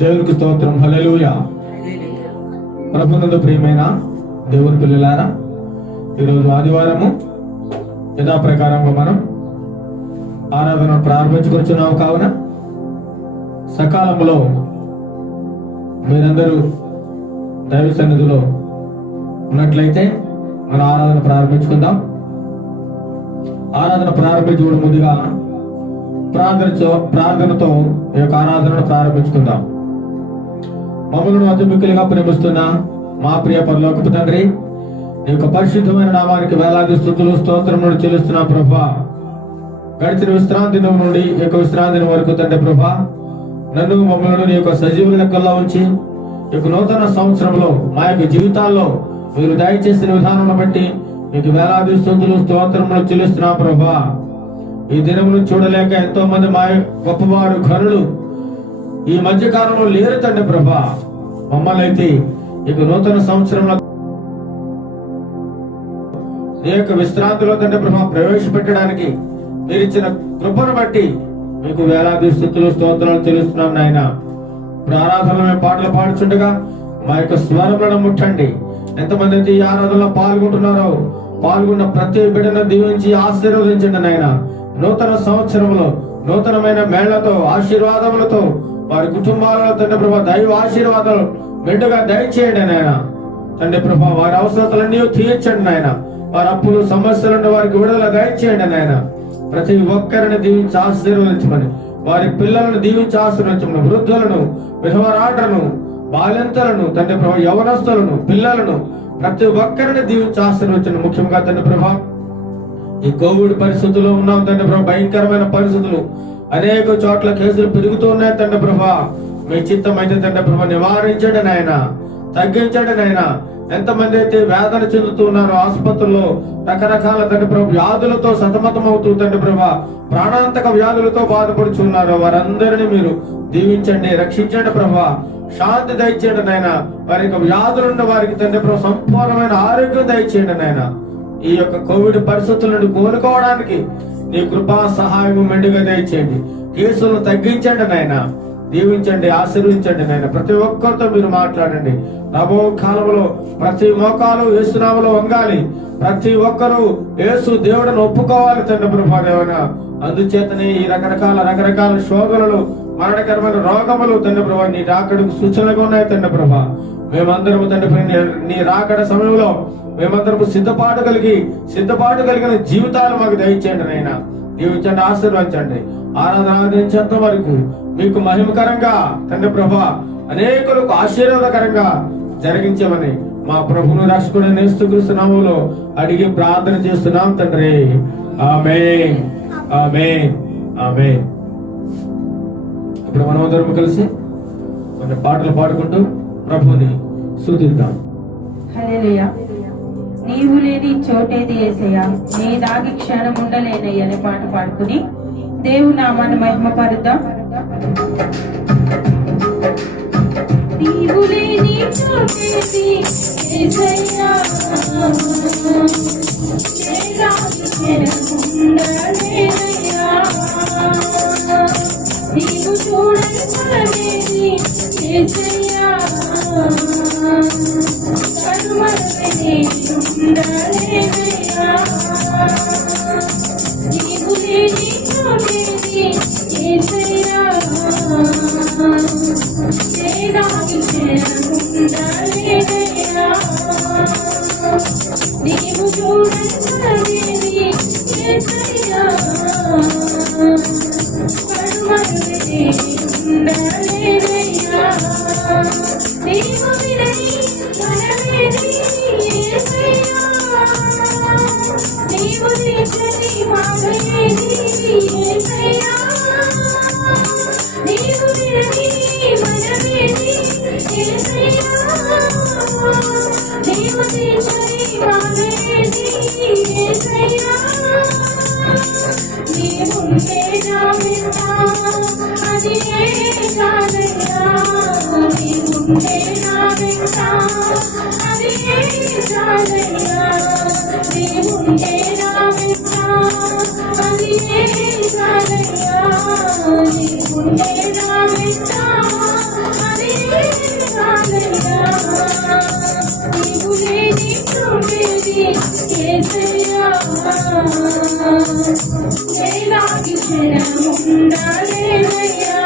దేవునికి స్తోత్రం. హల్లెలూయా. ప్రభునందు ప్రియమైన దేవుని పిల్లలారా, ఈరోజు ఆదివారము యథాప్రకారంగా మనం ఆరాధన ప్రారంభించుకొచ్చున్నాము. కావున సకాలంలో మీరందరూ దైవ సన్నిధిలో ఉన్నట్లయితే మన ఆరాధన ప్రారంభించుకుందాం. ఆరాధన ప్రారంభించుకోవడం ముందుగా ప్రార్థనతో ఈ యొక్క ఆరాధనను ప్రారంభించుకుందాం. మమ్మల్ని అతి మిక్కులుగా ప్రేమిస్తున్న మా ప్రియ పరలోకపు తండ్రి, నీ యొక్క పరిశుద్ధమైన నామానికి వేలాది స్తుతులు స్తోత్రములు చెల్లిస్తున్నా ప్రభా. గడిచిన విశ్రాంతి దినం నుండి ఈ యొక్క విశ్రాంతి దినం వరకు తండ్రి ప్రభా, నన్ను మమ్మల్ని నీ యొక్క సజీవుల లెక్కల్లో ఉంచి ఈ యొక్క నూతన సంవత్సరంలో మా యొక్క జీవితాల్లో మీరు దయచేసిన విధానం బట్టి మీకు వేలాది స్తుతులు స్తోత్రములు చెల్లిస్తున్నా ప్రభా. ఈ దినమును చూడలేక ఎంతో మంది మా గొప్పవారు ఘనులు ఈ మధ్య కాలంలో లేరు తండ్రి ప్రభా. మమ్మల్ని అయితే ఇక నూతన సంవత్సరంలో నీ యొక్క విశ్రాంతిలో తండ్రి ప్రభా ప్రవేశపెట్టడానికి మీరు ఇచ్చిన కృపను బట్టి మీకు వేలాది స్తుతులు స్తోత్రాలు చెల్లిస్తున్నాం నాయన. ఇప్పుడు ఆరాధనలో మేము పాటలు పాడుచుండగా మా యొక్క స్వరములను ముట్టండి. ఎంతమంది అయితే ఈ ఆరాధనలో పాల్గొంటున్నారో పాల్గొన్న ప్రతి బిడ్డను దీవించి ఆశీర్వదించండి నాయన. నూతన సంవత్సరంలో నూతనమైన మేళ్లతో ఆశీర్వాదములతో వారి కుటుంబాలలో తండ్రి ప్రభా దైవ ఆశీర్వాదాలు మెండుగా దయచేయండి నాయన. తండ్రి ప్రభా వారి అవసరతలన్నీ తీర్చండి నాయన. వారి అప్పులు సమస్యలను వారికి విడుదల దయచేయండి నాయన. ప్రతి ఒక్కరిని దీవించి ఆశీర్వదించమని, వారి పిల్లలను దీవించి ఆశీర్వదించమని, వృద్ధులను, విధవరాటను, బాలింతలను తండ్రి ప్రభా యవనస్తులను, పిల్లలను ప్రతి ఒక్కరిని దీవించి ఆశీర్వదించండి. ముఖ్యంగా తండ్రి ప్రభా ఈ కోవిడ్ పరిస్థితుల్లో ఉన్నాం తండ్రి ప్రభా. భయంకరమైన పరిస్థితులు, అనేక చోట్ల కేసులు పెరుగుతూ ఉన్నాయి తండ్రి ప్రభా. మీ చిత్తం అయితే తండ్రి ప్రభా నివారించండి నాయన, తగ్గించండి నాయన. ఎంతమంది అయితే వేదన చెందుతూ ఉన్నారో ఆసుపత్రుల్లో రకరకాల తండ్రి ప్రభా వ్యాధులతో సతమతం అవుతూ తండ్రి ప్రభా ప్రాణాంతక వ్యాధులతో బాధపడుచున్నారో వారందరినీ మీరు దీవించండి, రక్షించండి ప్రభా. శాంతి దయచేయండి నాయన. వారి యొక్క వ్యాధులున్న వారికి తండ్రి ప్రభా సంపూర్ణమైన ఆరోగ్యం దయచేయండి నాయన. ఈ యొక్క కోవిడ్ పరిస్థితుల నుండి కోలుకోవడానికి నీ కృపా సహాయం మెండుగా దయచేయండి. కేసులను తగ్గించండి నాయన, దీవించండి, ఆశీర్వించండి నాయన. ప్రతి ఒక్కరితో మీరు మాట్లాడండి. రాబో కాలంలో ప్రతి మోకాలు యేసునామములో వంగాలి. ప్రతి ఒక్కరూ యేసు దేవుడిని ఒప్పుకోవాలి తండ్రి ప్రభా దేవన. అందుచేతనే ఈ రకరకాల శోధనలు, మరణకరమైన రోగములు తండ్రి ప్రభా నీ రాకడకు సూచనలుగా ఉన్నాయి తండ్రి ప్రభా. మేమందరము తండ్రి నీ రాకడ సమయంలో మేమందరము సిద్ధపాటు కలిగిన జీవితాలు మాకు దయచేయండి నాయన. దీవించండి, ఆశీర్వదించండి. ఆరాధించేంత వరకు మీకు మహిమకరంగా తండ్రి ప్రభా అనేకులకు ఆశీర్వాదకరంగా జరిగించమని మా ప్రభువును రక్షకుడు యేసుక్రీస్తు నామములో అడిగి ప్రార్థన చేస్తున్నాం తండ్రి. ఆమేన్, ఆమేన్, ఆమేన్. ఇప్పుడు మనమందరం కలిసి మన పాటలు పాడుకుంటూ ప్రభువుని స్తుతిద్దాం. హల్లెలూయా. నీవు లేని చోటేది యేసయ్యా, నీ దాగి క్షణం ఉండలేనయ్య అనే పాట పాడుకుని దేవుని నామాన్ని మహిమపరుద్దాం. నీవు లేని చోటేది యేసయ్యా, నీ దాగి క్షణం ఉండలేనయ్యా, నీవు చూడలేని యేసయ్యా, ఉండలేనయ్యా, నీవు లేని చోటేది యేసయ్యా, నీ దాగి క్షణం ఉండలేనయ్యా, నీవు చూడలేని యేసయ్యా, ఉండలేనయ్యా, నీవు వినని మనవేది యేసయ్యా, నీవు తీర్చని మావేది యేసయ్యా, నీవు వినని మనవేది యేసయ్యా, నీవు తీర్చని మావేది యేసయ్యా, నీవుంటే నా వెంట అది చాలయ్యా, నీవుంటే నా వెంట అది చాలయ్యా, నీవుంటే నా వెంట అది చాలయ్యా, నీవుంటే నా వెంట నేలాగి క్షణముండలేనయ్యా.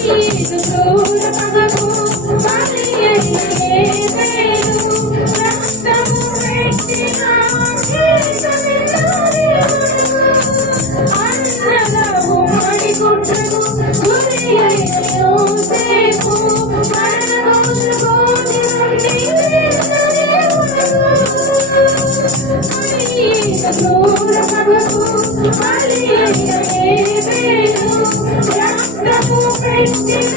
నీదు క్రూర పగకు బలి అయిన యేసు, రక్తము పెట్టిన అన్నల ఉమ్మడి కుట్రకు గురి అయిన యోసేపు, మరణమోసుకొని నీదు క్రూర పగకు బలి అయిన యేసు, రక్తము పెట్టిన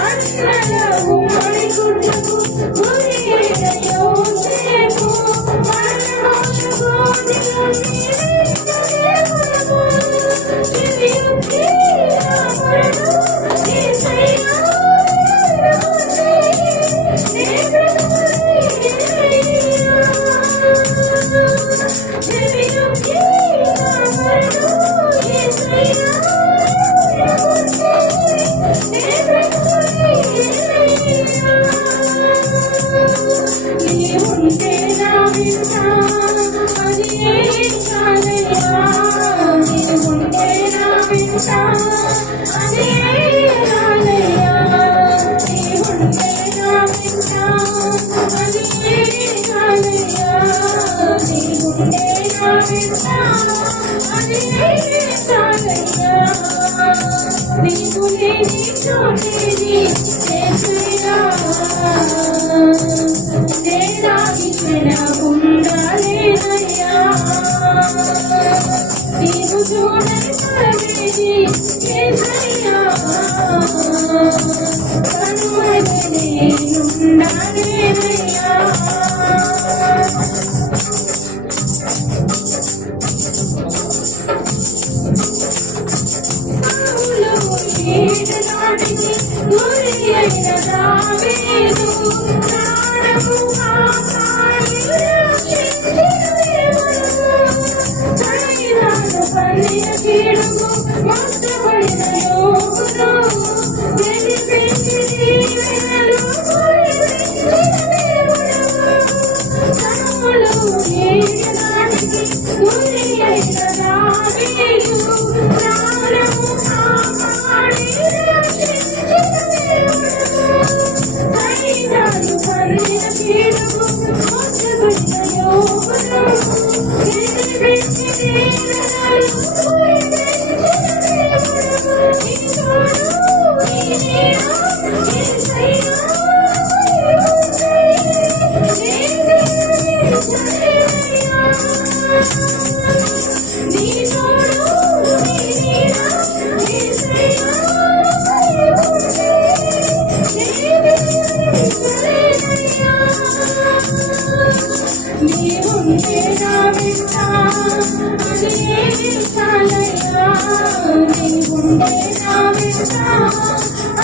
అన్నల ఉమ్మడి కుట్రకు గురి అయిన యోసేపు, మరణమోసుకొని నీవుంటే నా వెంట అది చాలయ్యా. నీవుంటే నా వెంట అది చాలయ్యా. నీవుంటే నా వెంట అది చాలయ్యా. నీవుంటే నా వెంట అది చాలయ్యా. నీవు లేని చోటేది యేసయ్యా. నేలాగి క్షణముండలేనయ్యా. నీవు చూడని పరమేది యేసయ్యా. కనుమరుగై నేనుండలేనయ్యా. పౌలు ఈడనాటికి గురి అయిన దావీదు, ప్రాణము కాపాడి రక్షించిన దేవుడు, సైతాను పన్నిన కీడుకు మోసపడిన యోబును వెలిపించి దీవెనలు కురిపించిన దేవుడు, పౌలు ఈడనాటికి గురి అయిన దావీదు, ప్రాణము కాపాడి రక్షించిన దేవుడు, సైతాను పన్నిన కీడుకు మోసపడిన యోబును వెలిపించి దీవెనలు కురిపించిన దేవుడు, నీ తోడు నీ నీడ యేసయ్యా. నీ తోడు నీ నీడ యేసయ్యా. నీవుంటే నా వెంట అది చాలయ్యా. నీవుంటే నా వెంట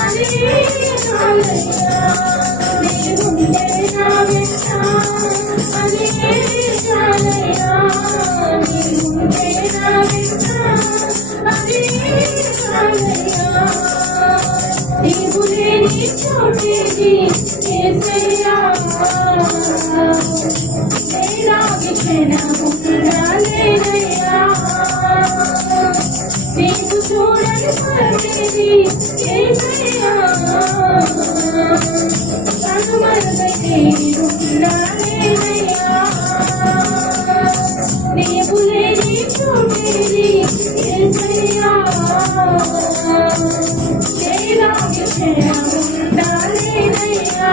అది చాలయ్యా. నీవుంటే నా వెంట అది చాలయ్యా. నీవుంటే నా వెంట అది చాలయ్యా. నీవు లేని చోటేది యేసయ్యా. నేలాగి క్షణముండలేనయ్యా. నీవు చూడని పరమేది యేసయ్యా. కనుమరుగై నేనుండలేనయ్యా. నీవు లేని చోటేది యేసయ్యా. నేలాగి క్షణముండలేనయ్యా.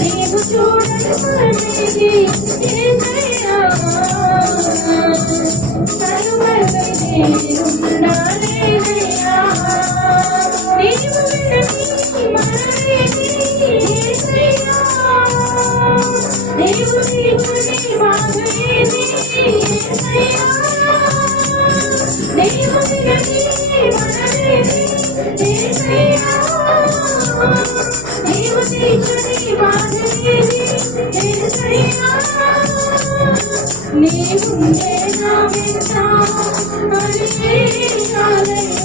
నీవు చూడని పరమేది యేసయ్యా. కనుమరుగై నేనుండలేనయ్యా. నీవు విడని మనమేది యేసయ్యా. నీవు తీర్చని బాధేది యేసయ్యా. నీవు విడని మనమేది యేసయ్యా. నీవు తీర్చని బాధేది యేసయ్యా. నీవుంటే నా వెంట అది చాలయ్యా.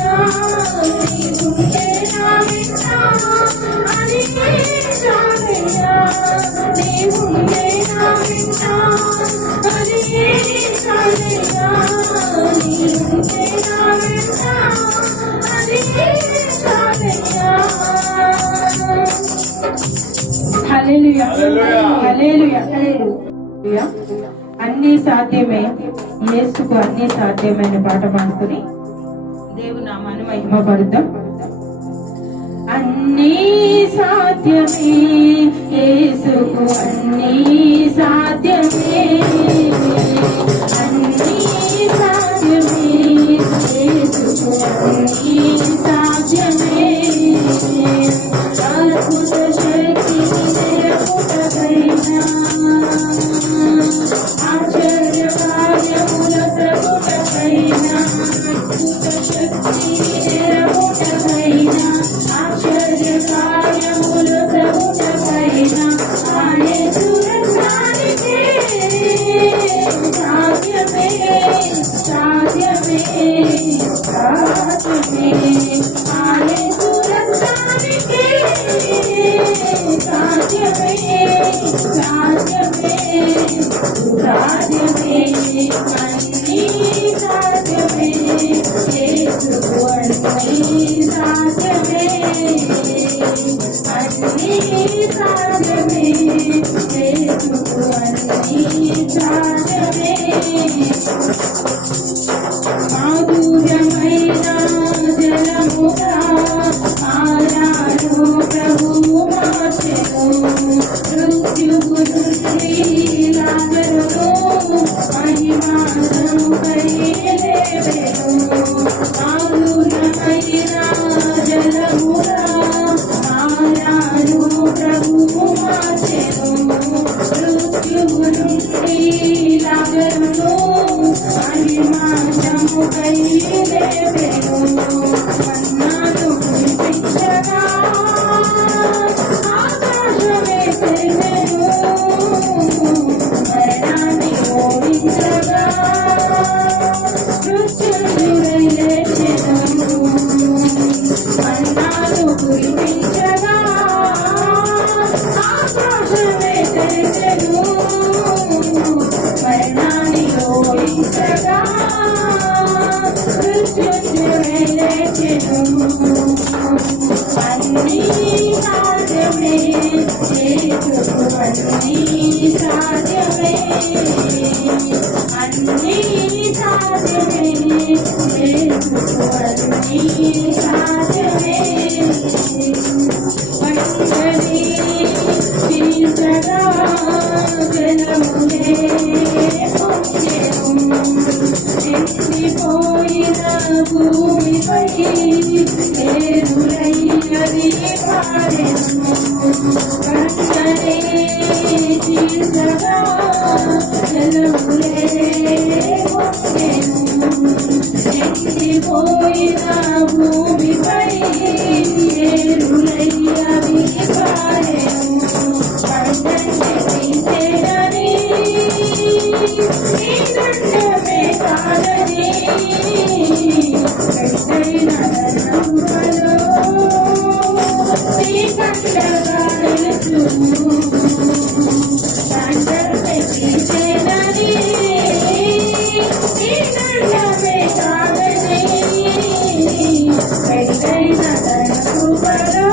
హల్లెలూయా హల్లెలూయా. హల్లెలూయా హల్లెలూయా. అన్నీ సాధ్యమే, యేసుకు అన్నీ సాధ్యమైన పాట పాడుకుని దేవుని నామాన్ని మహిమపడతాం. అన్నీ సాధ్యమే, యేసుకు అన్నీ సాధ్యమే. అన్నీ సాధ్యమే, యేసుకు అన్నీ సాధ్యమే. అద్భుత శక్తి నిరపుటకైనా, ఆశ్చర్య కార్యముల ప్రభుటకైనా, అద్భుత శక్తి నిరపుటకైనా, ఆశ్చర్య కార్యముల ప్రభుటకైనా, యేసు రక్షానికే సాధ్యమే సాధ్యమే సాధ్యమే. యేసు రక్షానికే సాధ్యమే సాధ్యమే సాధ్యమే. అన్నీ సాధ్యమే, యేసుకు అన్నీ సాధ్యమే. అన్నీ సాధ్యమే, యేసుకు అన్నీ సాధ్యమే. మాధుర్యమైన జలముగా మారాడు ప్రభువు మార్చెను. మృత్యువు నుండి లాగరును, మహిమానముకై లేవెను. మాధుర్యమైన జలముగా మారాడు ప్రభువు మార్చెను. మృత్యువు నుండి లాగరును, మహిమానముకై లేవెను. మన్నాను కురిపించగా ఆకాశమే తెరిచెను. మరణాన్ని ఓడించగా మృత్యుంజయుడై లేచెను. మన్నాను కురిపించగా ఆకాశమే తెరిచెను. మరణాన్ని ఓడించగా మృత్యుంజయుడై లేచెను. అన్నీ సాధ్యమే, యేసుకు అన్నీ సాధ్యమే. అన్నీ సాధ్యమే, యేసుకు అన్నీ సాధ్యమే. వంటని చీల్చగా జలములే పొంగెను. ఎండిపోయిన భూమిపై ఏరులై అది పారెను. వంటని చీల్చగా జలములే పొంగెను. ఎండిపోయిన భూమిపై ఏరులై అవి పారెను. పంటని తీసేయని ఈ దండమే కాదని, పెట్టైన నమ్మలో ఈ కండగా నిలుచును. దండమే తీసేయని ఈ దండమే కాదని, పెట్టైన నమ్మలో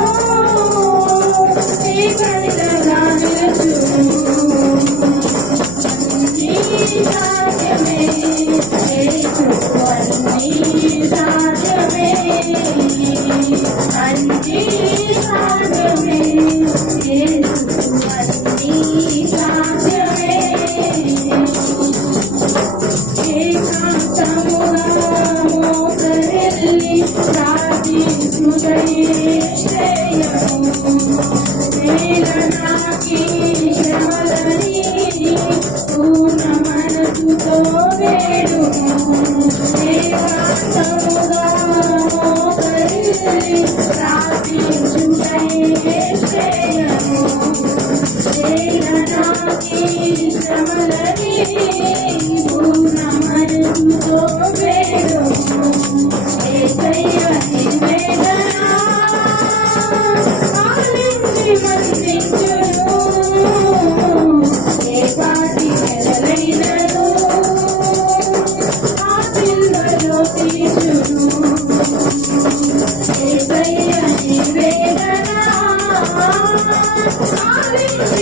ఈ కండగా నిలుచును. సాధ్యమే, యేసుకు అన్నీ సాధ్యమే. అన్నీ సాధ్యమే, యేసుకు అన్నీ సాధ్యమే. ఏకాంతముగా మోకరిల్లి ప్రార్థించుటయే శ్రేయము. వేదనాకి శ్రమలని పూర్ణ మనసుతో వేడుము. ఏకాంతముగా మోకరిల్లి ప్రార్థించుటయే శ్రేయము. వేదనాకి శ్రమలని పూర్ణ మనసుతో వేడుము. యేసయ్య నీ వేదన ఆలించి మన్నించును. ఏ పాటి వెదలైనను ఆ పిల్లలో తీర్చును. యేసయ్య నీ వేదన ఆలించి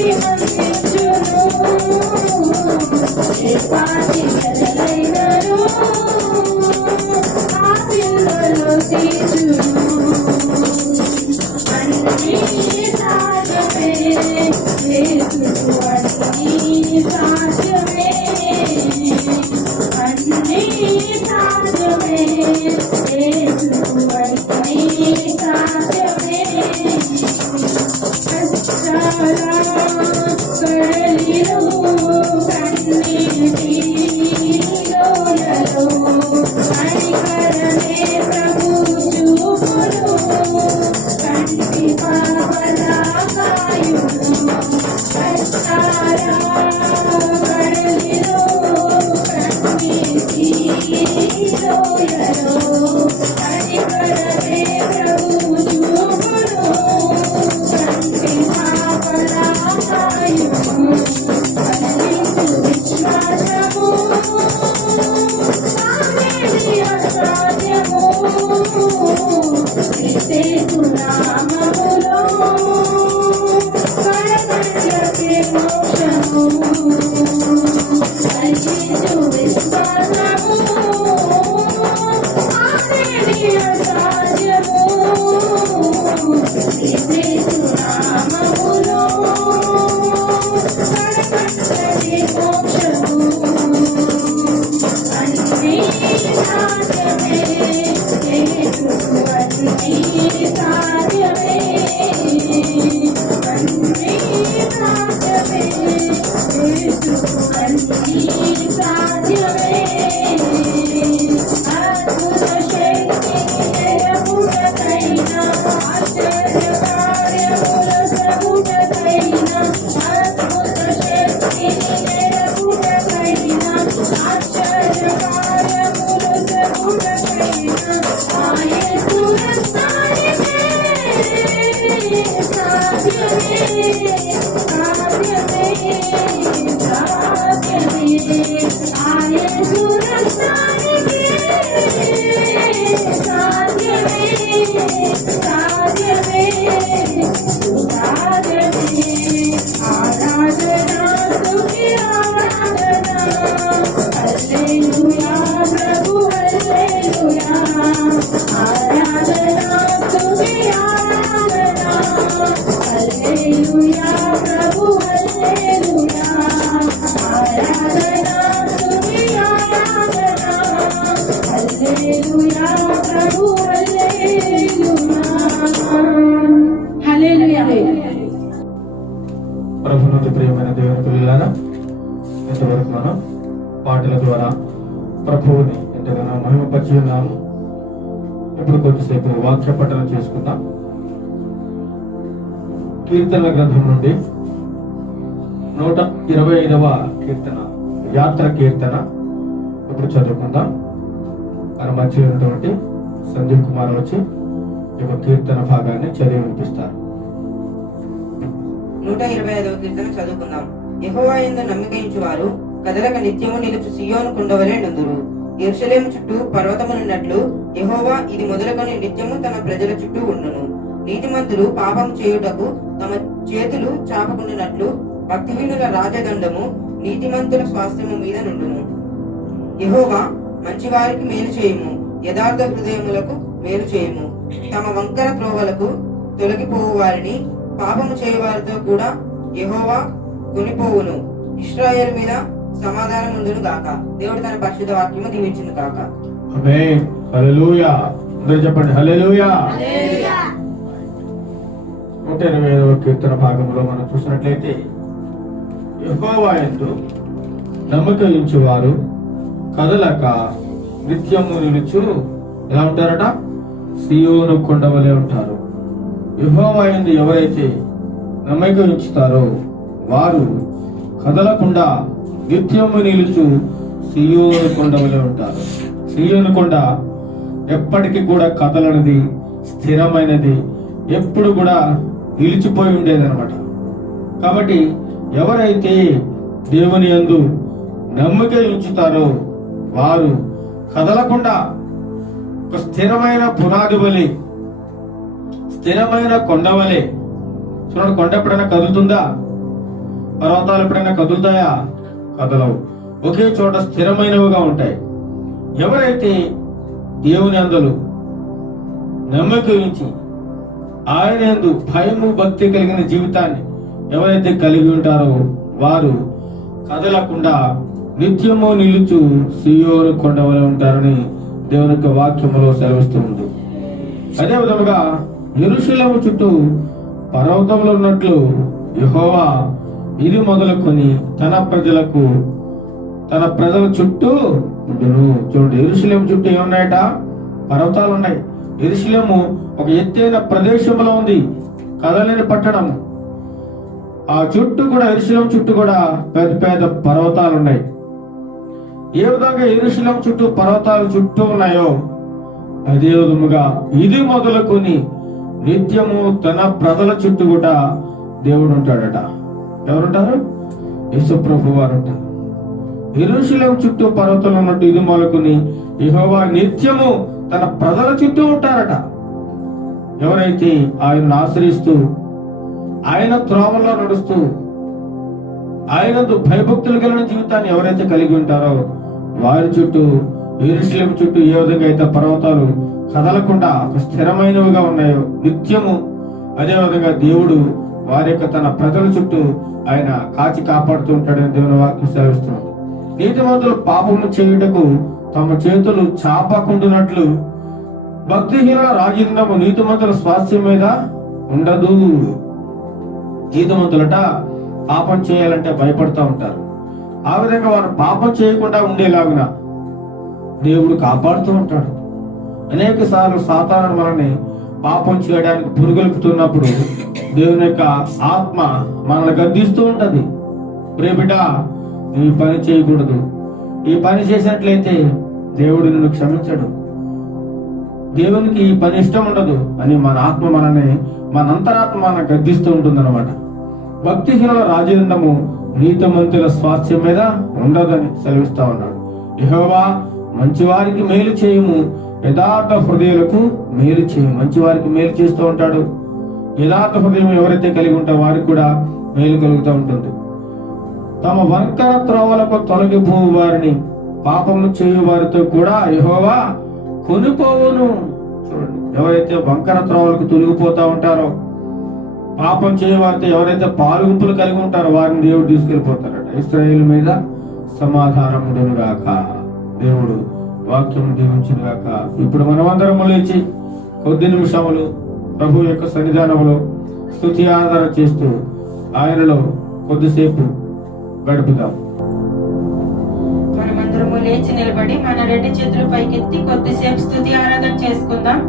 ప్రభునందు ప్రియమైన దేవుని పిల్లలారా, ఇంతవరకు మనం పాటల ద్వారా ప్రభువుని ఎంతగానో మహిమపరిచి ఉన్నాము. ఇప్పుడు కొద్దిసేపు వాక్య పఠనం చేసుకుందాం. కీర్తన గ్రంథం నుండి 125వ కీర్తన, యాత్ర కీర్తన ఇప్పుడు చదువుకుందాం. మన మధ్య ఉన్నటువంటి సందీప్ కుమార్ వచ్చి ఈ యొక్క కీర్తన భాగాన్ని చదివి వినిపిస్తారు. 125వ కీర్తన చదువుకుందాం. యెహోవా యందు నమ్మికయించు వారు కదలక నిత్యము నిలుచు సియోను కొండవలే నుందురు. యెరూషలేము చుట్టూ పర్వతమునున్నట్లు యెహోవా ఇది మొదలుకొని నిత్యము తన ప్రజల చుట్టూ ఉండును. నీతిమంతులు పాపం చేయుటకు తమ చేతులు చాపకుండునట్లు భక్తిహీనుల రాజదండము నీతిమంతుల స్వాస్థ్యము మీద నుండును. యెహోవా మంచివారికి మేలు చేయుము, యథార్థ హృదయములకు మేలు చేయుము. తమ వంకర త్రోవలకు తొలగిపోవు వారిని పాపము చేయువారితో కూడా యెహోవా కొనిపోవును. ఇశ్రాయేలు మీద సమాధానం ఉండును గాక. దేవుడు తన పరిశుద్ధ వాక్యము దీవించును గాక. ఆమేన్. హల్లెలూయా. అందరూ చెప్పండి హల్లెలూయా. 125వ కీర్తన భాగంలో మనం చూసినట్లయితే, యెహోవా యందు నమ్మకయించు వారు కదలక నిత్యము నిలుచు ఎలా ఉంటారట? సియోను కొండవలే ఉంటారు. యెహోవా యందు ఎవరైతే నమ్మకం ఉంచుతారో వారు కదలకుండా నిత్యము నిలుచు సియోను కొండవలే ఉంటారు. సియోను కొండ ఎప్పటికీ కూడా కదలనిది, స్థిరమైనది, ఎప్పుడు కూడా నిలిచిపోయి ఉండేది అనమాట. కాబట్టి ఎవరైతే దేవుని యందు నమ్మిక ఉంచుతారో వారు కదలకుండా ఒక స్థిరమైన పునాది వలె, స్థిరమైన కొండ వలె. చూడండి, కొండ ఎప్పుడైనా కదులుతుందా? పర్వతాలు ఎప్పుడైనా కదులుతాయా? కదలవు. ఒకే చోట స్థిరమైనవిగా ఉంటాయి. ఎవరైతే దేవుని అందులో నమ్మకం ఉంచి ఆయన యందు భయము భక్తి కలిగిన జీవితాన్ని ఎవరైతే కలిగి ఉంటారో వారు కదలకుండా నిత్యము నిలుచు సియోను కొండ వలె ఉంటారని దేవుని యొక్క వాక్యములో సెలవిస్తూ ఉంది. అదే విధముగా యెరూషలేము చుట్టూ పర్వతములు ఉన్నట్లు యెహోవా ఇది మొదలుకొని తన ప్రజల చుట్టూ ఉండును. చూడండి, యెరూషలేము చుట్టూ ఏమున్నాయట? పర్వతాలు ఉన్నాయి. యెరూషలేము ఒక ఎత్తైన ప్రదేశంలో ఉంది, కదలేని పట్టణం. ఆ చుట్టూ కూడా యెరూషలేము చుట్టూ కూడా పెద్ద పెద్ద పర్వతాలు ఉన్నాయి. ఏ విధంగా యెరూషలేము చుట్టూ పర్వతాలు చుట్టూ ఉన్నాయో అదే విధముగా ఇది మొదలుకొని నిత్యము తన ప్రజల చుట్టూ కూడా దేవుడు ఉంటాడట. ఎవరుంటారు? యేసు ప్రభు వారు ఉంటారు. యెరూషలేము చుట్టూ పర్వతాలు ఉన్నట్టు ఇది మొదలుకొని యెహోవా నిత్యము తన ప్రజల చుట్టూ ఉంటారట. ఎవరైతే ఆయనను ఆశ్రయిస్తూ ఆయన త్రోవల్లో నడుస్తూ ఆయనతో భయభక్తులు కలిగిన జీవితాన్ని ఎవరైతే కలిగి ఉంటారో వారి చుట్టూ, యెరూషలేము చుట్టూ ఏ విధంగా అయితే పర్వతాలు కదలకుండా స్థిరమైనవిగా ఉన్నాయో నిత్యము, అదే విధంగా దేవుడు వారి యొక్క తన ప్రజల చుట్టూ ఆయన కాచి కాపాడుతూ ఉంటాడని దేవుని వాక్యం సెలవిస్తున్నాడు. నీతిమంతులు పాపము చేయుటకు తమ చేతులు చాపకుండునట్లు భక్తిహీనుల రాజీంద్రము నీతిమంతుల స్వాస్థ్యం మీద ఉండదు. నీతిమంతులట పాపం చేయాలంటే భయపడుతూ ఉంటారు. ఆ విధంగా వారు పాపం చేయకుండా ఉండేలాగున దేవుడు కాపాడుతూ ఉంటాడు. అనేక సార్లు సాతాను మనల్ని పాపం చేయడానికి పురుగొల్పుతున్నప్పుడు దేవుని యొక్క ఆత్మ మనల్ని గద్దిస్తూ ఉంటది. ప్రియబిడ్డ, ఈ పని చేయకూడదు, ఈ పని చేసినట్లయితే దేవుడు నిన్ను క్షమించడు, దేవునికి ఈ పని ఇష్టం ఉండదు అని మన ఆత్మ మన అంతరాత్మ మనల్ని గద్దిస్తూ ఉంటుంది అనమాట. భక్తిహీనుల రాజేంద్రము నీతిమంతుల స్వాస్థ్యం మీద ఉండదని సెలవిస్తా ఉన్నాడు. యెహోవా మంచివారికి మేలు చేయము, యథార్థ హృదయులకు మేలు చేయము. మంచివారికి మేలు చేస్తూ ఉంటాడు. యథార్థ హృదయం ఎవరైతే కలిగి ఉంటారో వారికి కూడా మేలు కలుగుతూ ఉంటుంది. తమ వంకర త్రోవలకు తొలగిపోవు వారిని పాపము చేయు వారితో కూడా యెహోవా కొనుకోవును. చూడండి, ఎవరైతే వంకర త్రోవలకు తొలగిపోతా ఉంటారో, పాపం చేయవారితో ఎవరైతే పాలుగుంపులు కలిగి ఉంటారో వారిని దేవుడు తీసుకెళ్లిపోతారట. ఇశ్రాయేలు మీద సమాధానం ఉండును గాక. దేవుడు వాక్యం దీవించును గాక. ఇప్పుడు మనమందరం లేచి కొద్ది నిమిషములు ప్రభు యొక్క సన్నిధానంలో స్తుతి ఆరాధన చేస్తూ ఆయనలో కొద్దిసేపు గడుపుదాం. మనమందరము లేచి నిలబడి మన రెండు చేతులు పైకెత్తి కొద్దిసేపు స్తుతి ఆరాధన చేసుకుందాం.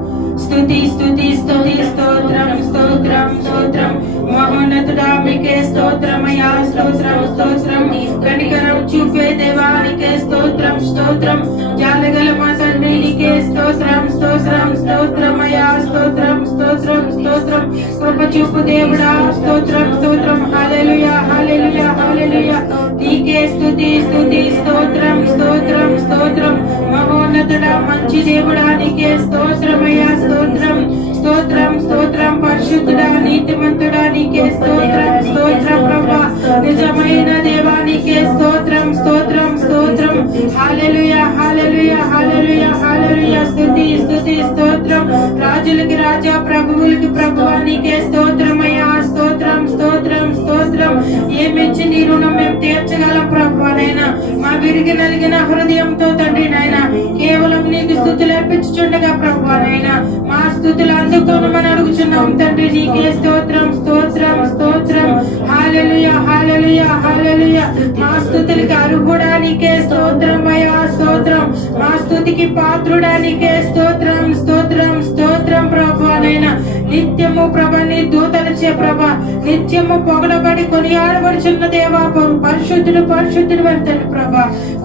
స్తుతి స్తుతి స్తుతి స్తోత్రం స్తోత్రం స్తోత్రం. మహోన్నతుడా మీకే స్తోత్రమయ్యా, స్తోత్రం స్తోత్రం. కనికరం చూపే దేవానికే స్తోత్రం స్తోత్రం. జాలగల మా తండ్రి నీకే స్తోత్రం స్తోత్రం స్తోత్రమయ్యా, స్తోత్రం స్తోత్రం స్తోత్రం. కృప చూపు దేవుడా స్తోత్రం స్తోత్రం. హల్లెలూయా హల్లెలూయా హల్లెలూయా. నీకే స్తుతి స్తుతి స్తోత్రం స్తోత్రం స్తోత్రం. మహోన్నతుడా మంచి దేవుడా నీకే స్తోత్రమయ్యా, స్తోత్రం స్తోత్రం స్తోత్రం. పరిశుద్ధుడా నీతిమంతుడా నీకే స్తోత్రం స్తోత్రం. ప్రభా నిజమైన దేవా నీకే స్తోత్రం స్తోత్రం స్తోత్రం. హల్లెలూయా హల్లెలూయా హల్లెలూయా హల్లెలూయా. స్తుతి స్తుతి స్తోత్రం. రాజులకి రాజా ప్రభువులకి ప్రభువా నీకే స్తోత్రమయ్యా, స్తోత్రం స్తోత్రం స్తోత్రం. ఏమిచ్చి నీ రుణం మేము తీర్చగలం ప్రభువానైనా. మా విరిగి నలిగిన హృదయంతో తండ్రి నాయన కేవలం నీకు స్తుతులు అర్పించుచుండగా ప్రభువానైనా మా స్తుతులు అందుకోనమని అడుగుచున్నాం తండ్రి. నీకే స్తోత్రం స్తోత్రం స్తోత్రం. హల్లెలూయా హల్లెలూయా హల్లెలూయా. మా స్తుతులకి అర్హుడా నీకే స్తోత్రమయ్యా, స్తోత్రం. మా స్తుతికి పాత్రుడా నీకే స్తోత్రం స్తోత్రం స్తోత్రం. ప్రభువానైనా నిత్యము ప్రభ నీ దూతలచే ప్రభ నిత్యము పొగడబడి కొనియాడబడుచున్న దేవా పరిశుద్ధుడు పరిశుద్ధుడు వర్తను ప్రభ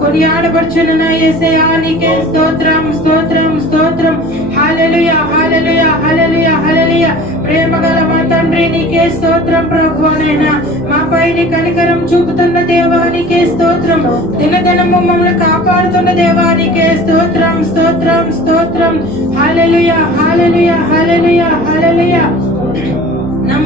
కొనియాడబడుచున్న నా యేసయ్యా నీకే స్తోత్రం స్తోత్రం స్తోత్రం. హల్లెలూయా హల్లెలూయా హల్లెలూయా హల్లెలూయా. ప్రేమగల మా తండ్రి నీకే స్తోత్రం ప్రభువానైనా. మాపై నీ కనికరం చూపుతున్న దేవానికే స్తోత్రం. దినదినము మమ్మల్ని కాపాడుతున్న దేవానికే స్తోత్రం స్తోత్రం స్తోత్రం. హల్లెలూయా హల్లెలూయా హల్లెలూయా హల్లెలూయా.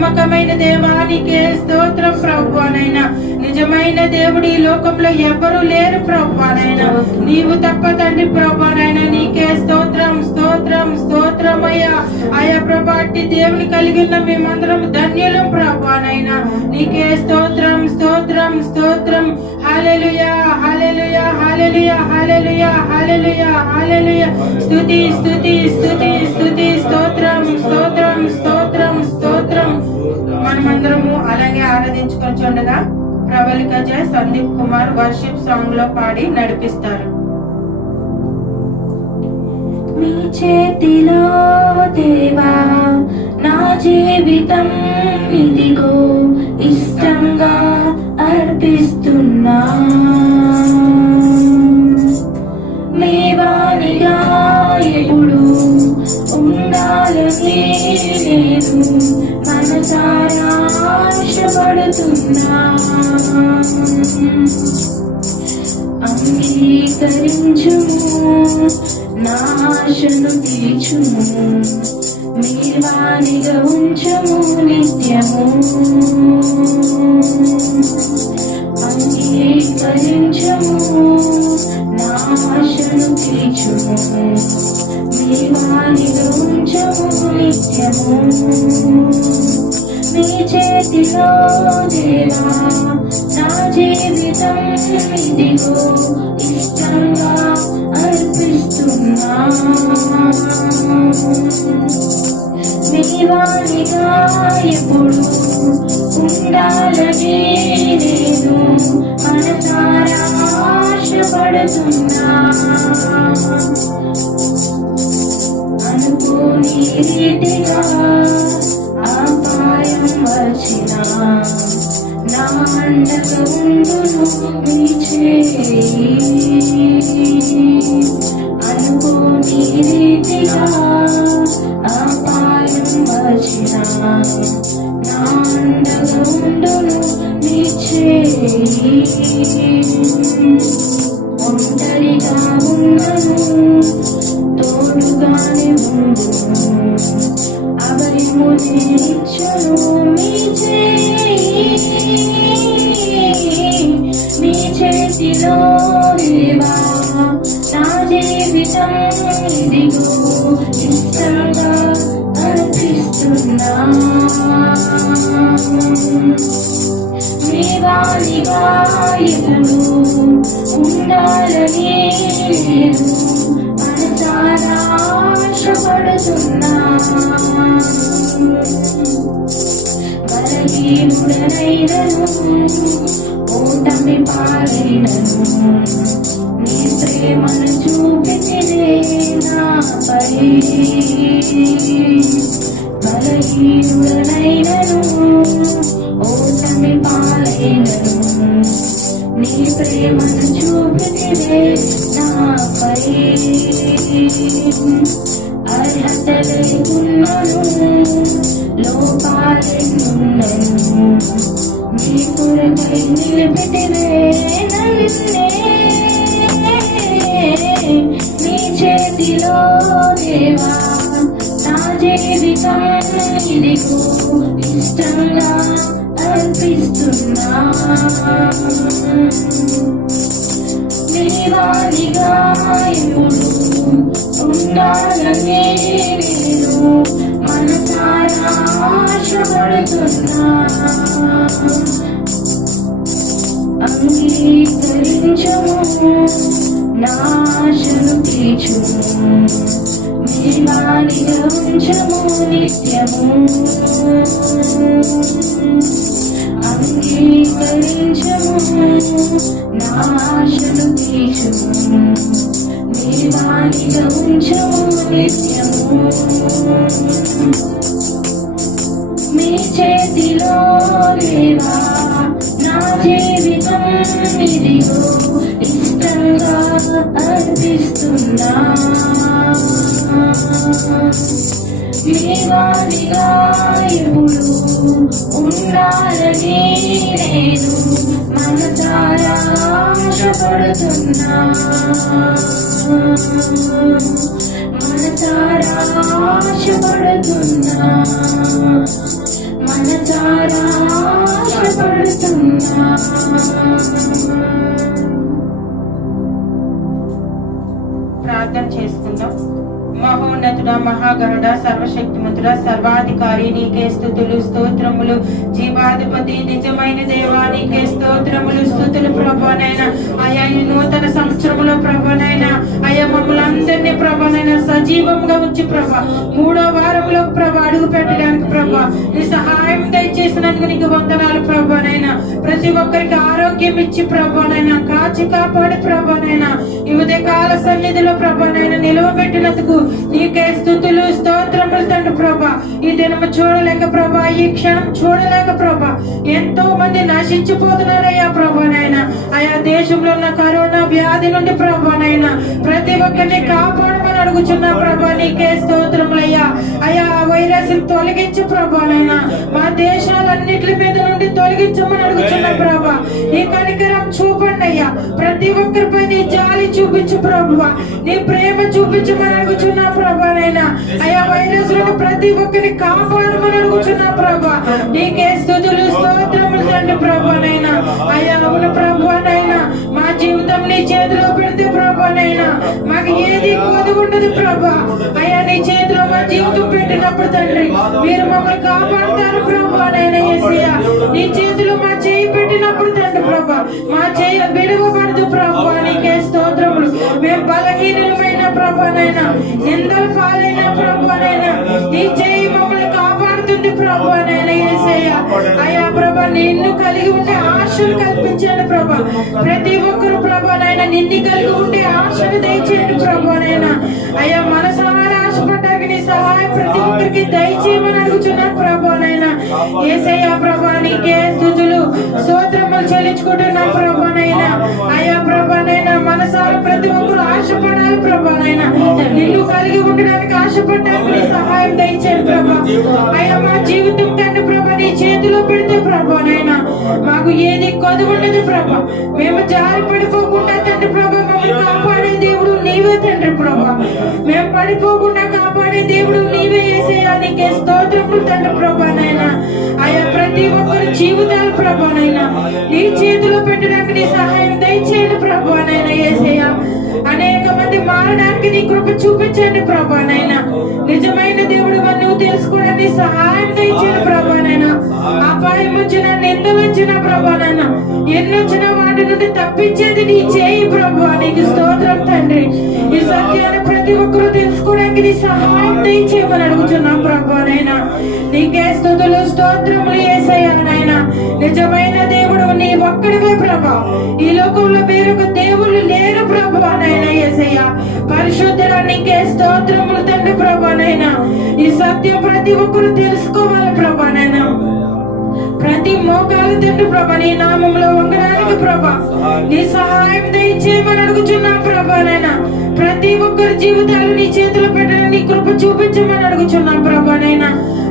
నమ్మకమైన దేవానికే స్తోత్రం ప్రభువానైనా. నిజమైన దేవుడు ఈ లోకంలో ఎవరు లేరు ప్రభువానైనా, నీవు తప్ప తండ్రి ప్రభువానైనా. నీకే స్తోత్రం స్తోత్రం స్తోత్రమయ్యా. ఆయా ప్రభాటి దేవుని కలిగి ఉన్న మేమందరం ధన్యులం ప్రభువానైనా. నీకే స్తోత్రం స్తోత్రం స్తోత్రం. హల్లెలూయా హల్లెలూయా హల్లెలూయా హల్లెలూయా హల్లెలూయా హల్లెలూయా. స్తుతి స్తుతి స్తుతి స్తుతి స్తోత్రం స్తోత్రం స్తోత్రం స్తోత్రం. మనమందరము అలాగే ఆరాధించుకొంచుండగా ప్రవళిక జయ సందీప్ కుమార్ వర్షిప్ సాంగ్ లో పాడి నడిపిస్తారు. మీ చేతిలో దేవా నా జీవితం ఇదిగో ఇష్టంగా అర్పిస్తున్నా. మీ వారిగా ఎప్పుడు ఉండాలని నేను మనసారా ఆశపడుతున్నా. అంగీకరించుము నా ఆశను తీర్చుము, మీ వారిగా ఉంచుము నిత్యము. అంగీకరించుము నా ఆశను తీర్చుము, మీ వారిగా ఉంచుము నిత్యము. మీ చేతిలో దేవా నా జీవితం ఇదిగో ఇష్టంగా అర్పిస్తున్నా. మీ వారిగా ఎప్పుడు ఉండాలని నేను మనసారా ఆశపడుతున్నా. అనుకోని రీతిగా అపాయం వచ్చినా నా అండగా ఉండును మీ చేయి. అనుకోని రీతిగా అపాయం వచ్చినా నా అండగా ఉండును మీ చేయి. ఒంటరిగా ఉన్నను తోడుగానే ఉండును, అభయము నిచ్చును మీ చేయి. మీ చేతిలో దేవా నా జీవితం ఇదిగో ఇష్టంగా అర్పిస్తున్నా. మీ వారిగా ఎప్పుడు ఉండాలని నేను మనసారా ఆశపడుతున్నా. బలహీనుడనైనను ఓటమి పాలైనను నీ ప్రేమను చూపితివే నాపై. బలహీనుడనైనను ఓటమి పాలైనను నీ ప్రేమను చూపితివే నాపై. అర్హత లేకున్నను లోపాలెన్నున్నను నీ కొరకై నిలిపితివే నన్నే. నీ చేతిలో దేవా నా జీవితం ఇదిగో ఇష్టంగా అర్పిస్తున్నా. మీ వారిగా ఎప్పుడు ఉండాలని నేను మనసారా ఆశపడుతున్నా. అంగీకరించుము నా ఆశను తీర్చుము, మీ వారిగా ఉంచుము నిత్యము. అంగీకరించుము నా ఆశను తీర్చుము, మీ వారిగా ఉంచుము నిత్యము. మీ చేతిలో దేవా నా జీవితం ఇదిగో ఇష్టంగా అర్పిస్తున్నా. మీ వారిగా ఎప్పుడు ఉండాలని నేను మనసారా ఆశపడుతున్నా. మనసారా ఆశపడుతున్నా. మనసారా ఆశపడుతున్నా. ప్రార్థన చేసుకుందాం. మహోన్నతుడ, మహాగణుడ, సర్వశక్తిమంతుడ, సర్వాధికారి, నీకే స్తుతులు స్తోత్రములు. జీవాధిపతి, నిజమైన దేవా, నీకే స్తోత్రములు స్తుతులు ప్రభువనైనా. అయా ఈ నూతన సంవత్సరములో ప్రభువనైనా, అయా మమ్మల్ని అందరినీ ప్రభువనైనా సజీవంగా ఉంచి ప్రభా, 3వ వారంలో ప్రభా అడుగు పెట్టడానికి ప్రభా నీ సహాయం దయచేసినందుకు నీకు వందనాలు ప్రభువనైనా. ప్రతి ఒక్కరికి ఆరోగ్యం ఇచ్చి ప్రభువనైనా కాచి కాపాడి ప్రభువనైనా ఈ ఉదయకాల సన్నిధిలో ప్రభువనైనా నిలవబెట్టినందుకు నీకే స్తుతులు స్తోత్రములు తండ్రి ప్రభా. ఈ దినము చూడలేక ప్రభా, ఈ క్షణం చూడలేక ప్రభా ఎంతో మంది నశించిపోతున్నారయ్యా ప్రభువనైనా. ఆయా దేశంలో ఉన్న కరోనా వ్యాధి నుండి ప్రభువనైనా ప్రతి ఒక్కరిని కాపాడమని అడుగుచున్నా ప్రభా. నీకే స్తోత్రములయ్యా. అయా వైరస్ తొలగించు ప్రభువనైనా. మా దేశాలన్నిటి మీద నుండి తొలగించమని అడుగుచున్నా ప్రభా. నీ కనికరం చూపండి అయ్యా. ప్రతి ఒక్కరిపై నీ జాలి చూపించు ప్రభువా. నీ ప్రేమ చూపించమని అడుగుచున్నా ప్రభానైనా. అయా వైరస్ నుండి ప్రతి ఒక్కరిని కాపాడమని అడుగుచున్నా ప్రభా. నీకే స్తుతులు స్తోత్రములు తండ్రి ప్రభానైనా. అయా అవును ప్రభువనైనా, మా జీవితం నీ చేతిలో పెడితే ప్రభువనైనా మాకు ఏది కొద్ది ఉండదు ప్రభా. అయా నీ చేతిలో మా జీవితం పెట్టినప్పుడు తండ్రి మీరు మమ్మల్ని కాపాడతారు ప్రభువనైనా. యేసయ్యా నీ చేతిలో మా చేయి పెట్టినప్పుడు తండ్రి ప్రభా మా చేయి విడవబడదు ప్రభువా. నీకే స్తోత్రములు. మేము బలహీనమైన ప్రభువనైనా, నిందల పాలైన ప్రభువనైనా నీ చేయి మమ్మల్ని కాపాడుతుంది ప్రభువనైనా. యేసయ్యా అయా ప్రభా నిన్ను కలిగి ఉండే ఆశను కల్పించండి ప్రభా. ప్రతి ఒక్కరు ప్రభువనైనా నిన్ను కలిగి ఉండే ఆశను దయచేయండి ప్రభువనైనా. అయ్యా మనసారా ఆశపడ్డానికి నీ సహాయం ప్రతి ఒక్కరికి దయచేయమని అడుగుచున్నాను ప్రభువనైనా. యేసయ్యా ప్రభా నీకే స్తుతులు స్తోత్రములు చెల్లించుకుంటున్నా ప్రభువనైనా. అయ్యా ప్రభువనైనా మనసారా ప్రతి ఒక్కరు ఆశపడాలి ప్రభువనైనా. నిన్ను కలిగి ఉండడానికి ఆశపడడానికి నీ సహాయం దయచేయండి ప్రభా. అయ్యా మా జీవితం తండ్రి ప్రభా నీ చేతిలో పెడితే ప్రభువనైనా మాకు ఏది కొద్ది ఉండదు ప్రభా. మేము జారి పడిపోకుండా తండ్రి ప్రభా మమ్మల్ని కాపాడే దేవుడు నీవే తండ్రి ప్రభా. మేము పడిపోకుండా కాపాడే దేవుడు నీవే. యేసయ్యా నీకే స్తోత్రములు తండ్రి ప్రభానైనా. అయ్యా ప్రతి ఒక్కరి జీవితాలు ప్రభానైనా నీ చేతిలో పెట్టడానికి నీ సహాయం దయచేయండి ప్రభువనైనా. యేసయ్యా అనేక మంది మారడానికి నీ కృప చూపించండి ప్రభువనైనా. నిజమైన దేవుడు నువ్వు తెలుసుకోవడానికి సహాయం దయచేయండి ప్రభువనైనా. అపాయం వచ్చిన నిందలు వచ్చిన ప్రభువనైనా ఎన్నొచ్చిన వాటి నుండి తప్పించేది నీ చేయి ప్రభువా. నీకు స్తోత్రం తండ్రి. ఈ సత్యాన్ని ప్రతి ఒక్కరూ తెలుసుకోవడానికి నీ సహాయం దయచేయమని అడుగుతున్నాం ప్రభువనైనా. నీకే స్తుతులు స్తోత్రములు యేసయ్యా నాయనా. నిజమైన దేవుడు నీ ఒక్కడివే ప్రభా. ఈ లోకంలో వేరొక దేవుళ్ళు లేరు ప్రభువనైనా. యేసయ్యా పరిశుద్ధుడా నీకే స్తోత్రములు తండ్రి ప్రభువనైనా. ఈ సత్యం ప్రతి ఒక్కరు తెలుసుకోవాలి ప్రభువనైనా. ప్రతి మోకాలు తండ్రి ప్రభా నీ నామంలో వంగడానికి ప్రభా నీ సహాయం దయచేయమని అడుగుచున్నాం ప్రభానైనా. ప్రతి ఒక్కరి జీవితాలు నీ చేతులు పెట్టడానికి నీ కృప చూపించమని అడుగుచున్నాం ప్రభానైనా.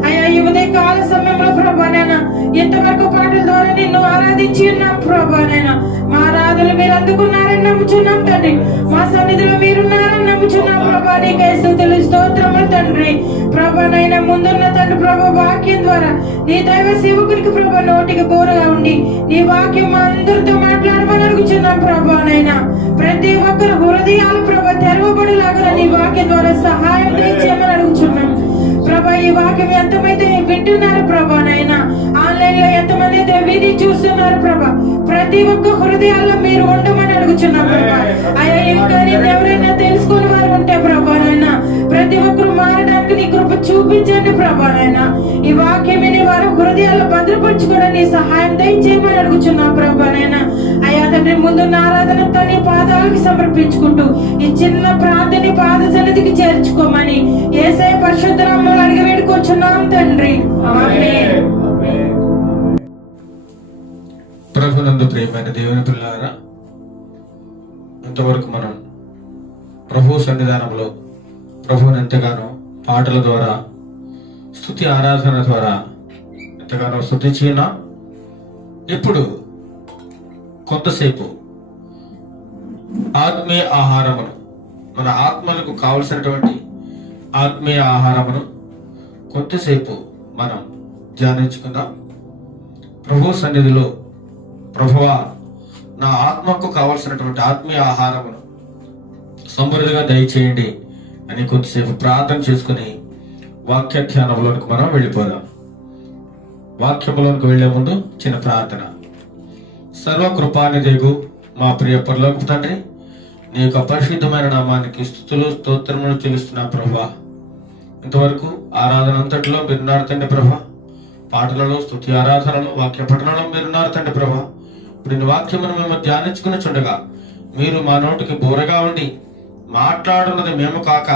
అయ్యా ఈ ఉదయ కాల సమయంలో ప్రభానైనా ఇంతవరకు పాటల ద్వారా నిన్ను ఆరాధించి ఉన్నాం ప్రభానైనా. మా ఆరాధనలు మీరు అందుకున్నారని నమ్ముచున్నాం తండ్రి. మా సన్నిధిలో మీరున్నారని నమ్ముచున్నాం ప్రభా. నీకే స్తుతులు స్తోత్రములు తండ్రి ప్రభానైనా. ముందున్న తండ్రి ప్రభా వాక్యం ద్వారా నీ దైవ సేవకునికి ప్రభా నోటికి బోరగా ఉండి నీ వాక్యం అందరితో మాట్లాడమని అడుగుచున్నాం ప్రభానైనా. ప్రతి ఒక్కరు హృదయాలు ప్రభా తెరవబడిలాగా నీ వాక్యం ద్వారా సహాయం దయచేయమని అడుగుచున్నాం ప్రభా. ఈ వాక్యం ఎంతమంది వింటున్నారు ప్రభానైనా, ఆన్లైన్ లో ఎంతమంది అయితే విని చూస్తున్నారు ప్రభా. ప్రతి ఒక్క హృదయాల్లో మీరు ఉండమని అడుగుచున్నాం ప్రభా. అయ్యా ఇంకా నేను ఎవరైనా తెలుసుకుని వారు ఉంటే ప్రభానైనా ప్రతి ఒక్కరు మారడానికి నీ కృప చూపించండి ప్రభానైనా. ఈ వాక్యం విని వారు హృదయాల్లో భద్రపరచుకోవడం నీ సహాయం దయచేయమని అడుగుచున్నాం ప్రభానైనా. అయ్యా తండ్రి ముందున్న ఆరాధనతో నీ పాదాలకు సమర్పించుకుంటూ ఈ చిన్న ప్రార్థన పాద సన్నిధికి చేర్చుకోమని యేసయ్య పరిశుద్ధ నామములో అడిగి వేడుకొచ్చున్నాం తండ్రి. ఆమేన్. ప్రభునందు ప్రియమైన దేవుని పిల్లారా, ఇంతవరకు మనం ప్రభు సన్నిధానంలో ప్రభువుని ఎంతగానో పాటల ద్వారా స్తుతి ఆరాధన ద్వారా ఎంతగానో స్తుతించిన. ఇప్పుడు కొంతసేపు ఆత్మీయ ఆహారమును, మన ఆత్మలకు కావలసినటువంటి ఆత్మీయ ఆహారమును కొంతసేపు మనం ధ్యానించుకుందాం. ప్రభు సన్నిధిలో, ప్రభువా, నా ఆత్మకు కావలసినటువంటి ఆత్మీయ ఆహారమును సమృద్ధిగా దయచేయండి అని కొద్దిసేపు ప్రార్థన చేసుకుని వాక్య ధ్యానంలోనికి మనం వెళ్ళిపోదాం. వాక్యంలోనికి వెళ్లే ముందు చిన్న ప్రార్థన. సర్వకృపానిధిగు మా ప్రియ పరలోకపు తండ్రి, నీ యొక్క పరిశుద్ధమైన నామానికి స్తుతులు స్తోత్రములు చెల్లిస్తున్నా ప్రభువా. ఇంతవరకు ఆరాధన అంతటిలో మీరున్నారు తండ్రి ప్రభా. పాటలలో, స్తుతి ఆరాధనలో, వాక్య పఠనంలో మీరున్నారు తండ్రి ప్రభా. ఇప్పుడు ఈ వాక్యమును మేము ధ్యానించుకుని చుండగా మీరు మా నోటికి బోరగా ఉండి మాట్లాడున్నది మేము కాక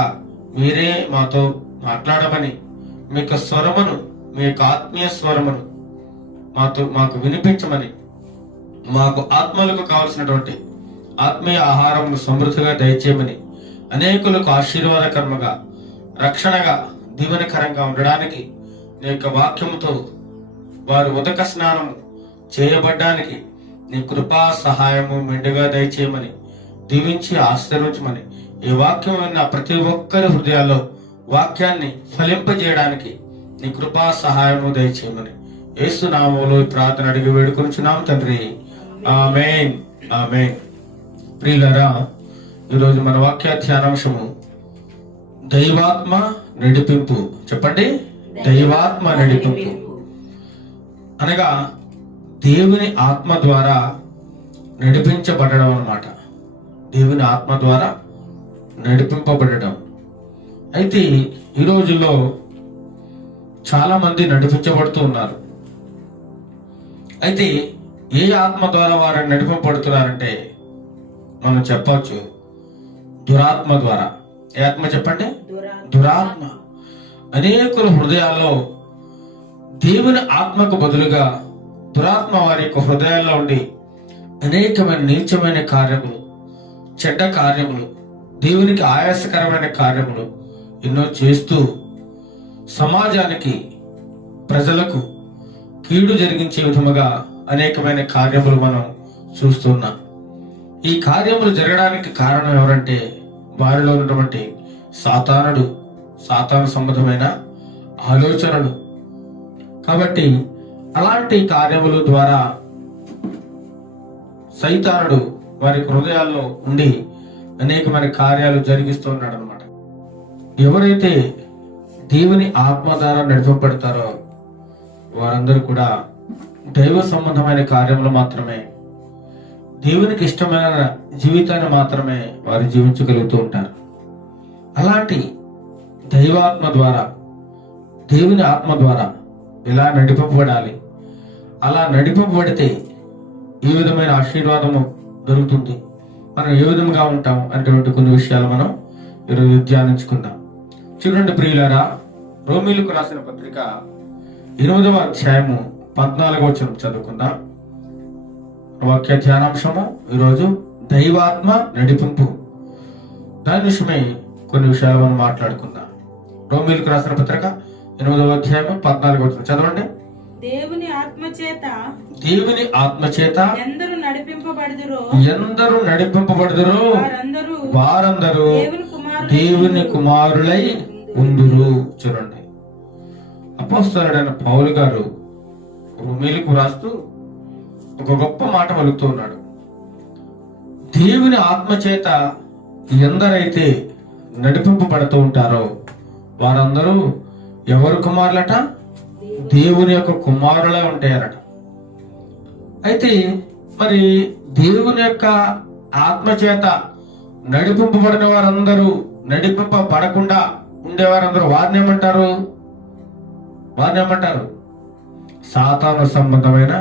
మీరే మాతో మాట్లాడమని, మీ యొక్క స్వరమును, మీ యొక్క ఆత్మీయ స్వరమును మాకు వినిపించమని, మాకు ఆత్మలకు కావలసినటువంటి ఆత్మీయ ఆహారమును సమృద్ధిగా దయచేయమని, అనేకులకు ఆశీర్వాదకరముగా, రక్షణగా, దీవెనకరంగా ఉండడానికి నీ యొక్క వాక్యముతో వారు ఉదక స్నానం చేయబడ్డానికి నీ కృపా సహాయము మెండుగా దయచేయమని, దీవించి ఆశీర్వదించమని, ఈ వాక్యం విన్న ప్రతి ఒక్కరి హృదయాల్లో వాక్యాన్ని ఫలింపజేయడానికి నీ కృపా సహాయము దయచేయమని యేసు నామములో ఈ ప్రార్థన అడిగి వేడుకొనుచున్నాం తండ్రి. ఆమేన్, ఆమేన్. ప్రియులారా, ఈరోజు మన వాక్య ధ్యానాంశము దైవాత్మ నడిపింపు. చెప్పండి, దైవాత్మ నడిపింపు అనగా దేవుని ఆత్మ ద్వారా నడిపించబడడం అన్నమాట. దేవుని ఆత్మ ద్వారా నడిపింపబడడం. అయితే ఈ రోజుల్లో చాలా మంది నడిపించబడుతూ ఉన్నారు. అయితే ఏ ఆత్మ ద్వారా వారు నడిపింపబడుతున్నారంటే మనం చెప్పచ్చు, దురాత్మ ద్వారా. ఏ ఆత్మ చెప్పండి? దురాత్మ. అనేకుల హృదయాల్లో దేవుని ఆత్మకు బదులుగా దురాత్మ వారి యొక్క హృదయాల్లో ఉండి అనేకమైన నీచమైన కార్యములు, చెడ్డ కార్యములు, దేవునికి ఆయాసకరమైన కార్యములు ఎన్నో చేస్తూ సమాజానికి, ప్రజలకు కీడు జరిగించే విధముగా అనేకమైన కార్యములు మనం చూస్తున్నాం. ఈ కార్యములు జరగడానికి కారణం ఎవరంటే వారిలో ఉన్నటువంటి సాతాను సంబంధమైన ఆలోచనలు. కాబట్టి అలాంటి కార్యముల ద్వారా సైతానుడు వారి హృదయాల్లో ఉండి అనేకమైన కార్యాలు జరిగిస్తూ ఉన్నాడు అనమాట. ఎవరైతే దేవుని ఆత్మ ద్వారా నడిపబడతారో వారందరూ కూడా దైవ సంబంధమైన కార్యములు మాత్రమే, దేవునికి ఇష్టమైన జీవితాన్ని మాత్రమే వారు జీవించగలుగుతూ ఉంటారు. అలాంటి దైవాత్మ ద్వారా, దేవుని ఆత్మ ద్వారా ఎలా నడిపింపబడాలి, అలా నడిపింపబడితే ఏ విధమైన ఆశీర్వాదము దొరుకుతుంది, మనం ఏ విధంగా ఉంటాం అనేటువంటి కొన్ని విషయాలు మనం ఈరోజు ధ్యానించుకుందాం. చూడండి ప్రియులారా, రోమీలకు రాసిన పత్రిక 8వ అధ్యాయము 14వ వచనం చదువుకుందాం. వాక్య ధ్యానాంశము ఈరోజు దైవాత్మ నడిపింపు. దాని విషయమై కొన్ని విషయాలు మనం మాట్లాడుకుందాం. రోమీలకు రాసిన పత్రిక 8వ అధ్యాయము 14వ వచనం చదవండి. దేవుని ఆత్మ చేత ఎందరు నడిపింపబడుదురో వారందరూ దేవుని కుమారులై ఉందురు. చూడండి, అపోస్తలుడైన పౌలు గారు రోమీలకు రాస్తూ ఒక గొప్ప మాట పలుకుతూ ఉన్నాడు. దేవుని ఆత్మ చేత ఎందరైతే నడిపింపబడుతూ ఉంటారో వారందరూ ఎవరు కుమారులట? దేవుని యొక్క కుమారులే ఉంటారట. అయితే మరి దేవుని యొక్క ఆత్మ చేత నడిపింపబడిన వారందరూ, నడిపింపబడకుండా ఉండేవారందరూ వారిని ఏమంటారు? సాతాను సంబంధమైన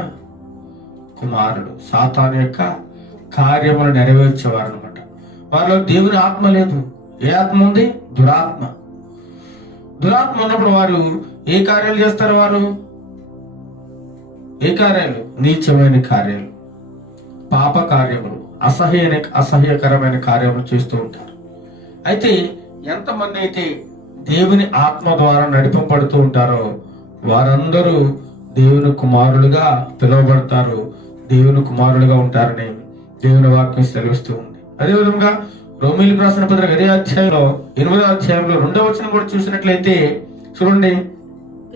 కుమారుడు, సాతాను యొక్క కార్యములు నెరవేర్చేవారు అనమాట. వారిలో దేవుని ఆత్మ లేదు. ఏ ఆత్మ ఉంది? దురాత్మ. దురాత్మ ఉన్నప్పుడు వారు ఏ కార్యాలు చేస్తారు? వారు ఏ కార్యాలు? నీచమైన కార్యాలు, పాప కార్యములు, అసహ్యకరమైన కార్యములు చేస్తూ ఉంటారు. అయితే ఎంతమంది అయితే దేవుని ఆత్మ ద్వారా నడిపింపబడుతూ ఉంటారో వారందరూ దేవుని కుమారులుగా పిలువబడతారు, దేవుని కుమారులుగా ఉంటారని దేవుని వాక్యం సెలవిస్తూ ఉంది. అదేవిధంగా రోమీలకు రాసిన పత్రిక 8వ అధ్యాయంలో 2వ వచనం కూడా చూసినట్లయితే చూడండి.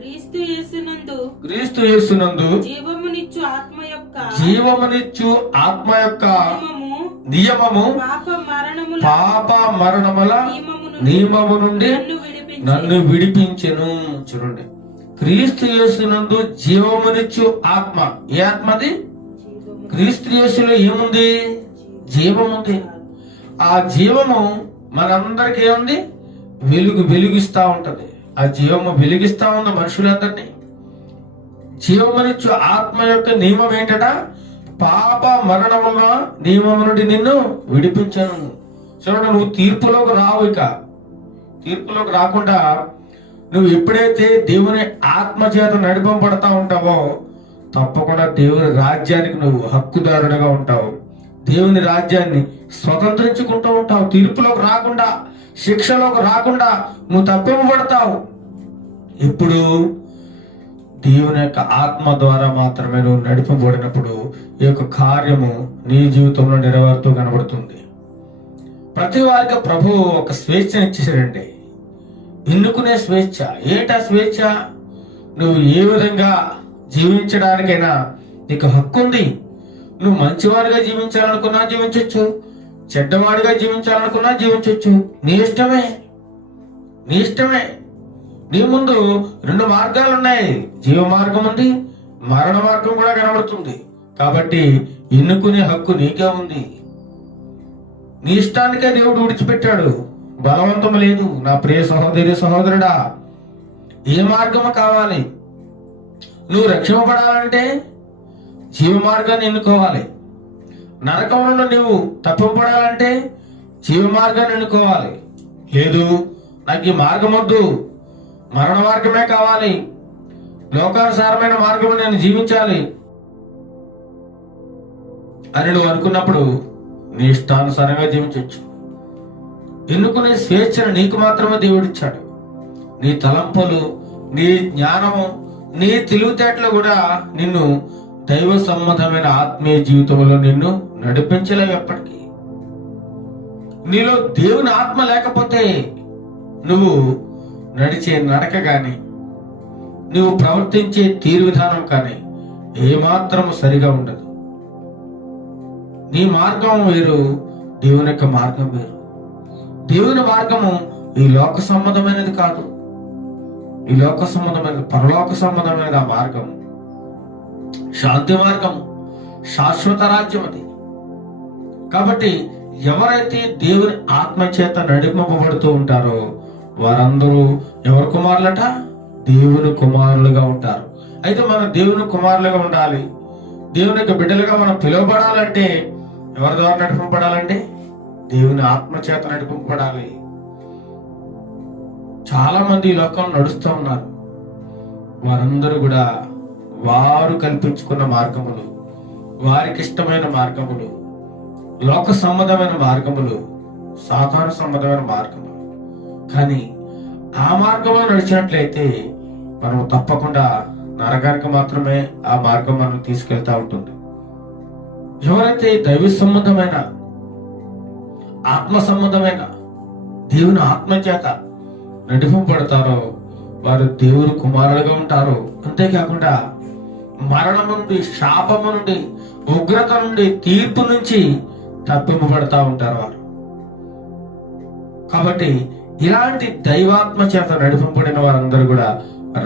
క్రీస్తు యేసునందు క్రీస్తు యేసునందు జీవమునిచ్చు ఆత్మ యొక్క జీవమునిచ్చు ఆత్మ యొక్క నియమము నియమము పాప మరణముల నియమము నుండి నన్ను విడిపించి విడిపించెను. చూడండి, క్రీస్తు యేసునందు జీవమునిచ్చు ఆత్మ. ఏ ఆత్మది? క్రీస్తు యేసులో ఏముంది? జీవం ఉంది. ఆ జీవము మనందరికి ఏముంది? వెలుగిస్తా ఉంటది. ఆ జీవము వెలిగిస్తా ఉంది మనుషులందరినీ. జీవమునిచ్చు ఆత్మ యొక్క నియమం ఏంటట? పాప మరణముల నియమము నుండి నిన్ను విడిపించను. చూడండి, నువ్వు తీర్పులోకి రావు. ఇక తీర్పులోకి రాకుండా నువ్వు ఎప్పుడైతే దేవుని ఆత్మ చేత నడిపింపబడతా ఉంటావో తప్పకుండా దేవుని రాజ్యానికి నువ్వు హక్కుదారుడిగా ఉంటావు. దేవుని రాజ్యాన్ని స్వతంత్రించుకుంటూ ఉంటావు. తీర్పులోకి రాకుండా, శిక్షలోకి రాకుండా నువ్వు తప్పింపబడతావు. ఇప్పుడు దేవుని యొక్క ఆత్మ ద్వారా మాత్రమే నువ్వు నడిపింపబడినప్పుడు ఈ యొక్క కార్యము నీ జీవితంలో నెరవేరుతూ కనబడుతుంది. ప్రతి వారికి ప్రభువు ఒక స్వేచ్ఛను ఇచ్చేసాడండి. ఎన్నుకునే స్వేచ్ఛ. ఏటా స్వేచ్ఛ? నువ్వు ఏ విధంగా జీవించడానికైనా నీకు హక్కు ఉంది. నువ్వు మంచివాడిగా జీవించాలనుకున్నా జీవించవచ్చు, చెడ్డవాడిగా జీవించాలనుకున్నా జీవించవచ్చు. నీ ఇష్టమే, నీ ఇష్టమే. నీ ముందు 2 మార్గాలు ఉన్నాయి. జీవ మార్గం ఉంది, మరణ మార్గం కూడా కనబడుతుంది. కాబట్టి ఎన్నుకునే హక్కు నీకే ఉంది. నీ ఇష్టానికే దేవుడు విడిచిపెట్టాడు. బలవంతం లేదు. నా ప్రియ సహోదరి సహోదరుడా, ఏ మార్గము కావాలి? నువ్వు రక్షింపబడాలంటే జీవ మార్గాన్ని ఎన్నుకోవాలి. నరకంలో నువ్వు తప్పింపబడాలంటే జీవ మార్గాన్ని ఎన్నుకోవాలి. లేదు, నాకు ఈ మార్గం వద్దు, మరణ మార్గమే కావాలి, లోకానుసారమైన మార్గం నేను జీవించాలి అని నువ్వు అనుకున్నప్పుడు నీ ఇష్టానుసారంగా జీవించవచ్చు. ఎన్నుకునే స్వేచ్ఛను నీకు మాత్రమే దేవుడిచ్చాడు. నీ తలంపులు, నీ జ్ఞానము, నీ తెలివితేటలు కూడా నిన్ను దైవ సంబంధమైన ఆత్మీయ జీవితంలో నిన్ను నడిపించలేవు ఎప్పటికీ. నీలో దేవుని ఆత్మ లేకపోతే నువ్వు నడిచే నడక కానీ, నువ్వు ప్రవర్తించే తీరు విధానం కానీ ఏమాత్రం సరిగా ఉండదు. నీ మార్గం వేరు, దేవుని యొక్క మార్గం వేరు. దేవుని మార్గము ఈ లోక సంబంధమైనది కాదు. ఈ లోక సంబంధమైనది, పరలోక సంబంధమైనది. ఆ మార్గం శాంతి మార్గం, శాశ్వత రాజ్యం అది. కాబట్టి ఎవరైతే దేవుని ఆత్మ చేత నడిపింపబడుతూ ఉంటారో వారందరూ ఎవరి కుమారులట? దేవుని కుమారులుగా ఉంటారు. అయితే మనం దేవుని కుమారులుగా ఉండాలి. దేవుని యొక్క బిడ్డలుగా మనం పిలువబడాలంటే ఎవరి ద్వారా నడిపింపబడాలంటే దేవుని ఆత్మ చేత నడిపింపబడాలి. చాలా మంది ఈ లోకంలో నడుస్తూ ఉన్నారు. వారందరూ కూడా వారు కల్పించుకున్న మార్గములు, వారికి ఇష్టమైన మార్గములు, లోక సంబంధమైన మార్గములు, సాధారణ సంబంధమైన మార్గములు. కానీ ఆ మార్గంలో నడిచినట్లయితే మనం తప్పకుండా నరకానికి మాత్రమే ఆ మార్గం మనం తీసుకెళ్తా ఉంటుంది. ఎవరైతే దైవ సంబంధమైన, ఆత్మ సంబంధమైన దేవుని ఆత్మ చేత నడిపింపబడతారో వారు దేవుని కుమారులుగా ఉంటారు. అంతేకాకుండా మరణం నుండి, శాపము నుండి, ఉగ్రత నుండి, తీర్పు నుంచి తప్పింపబడతా ఉంటారు వారు. కాబట్టి ఇలాంటి దైవాత్మ చేత నడిపింపబడిన వారందరూ కూడా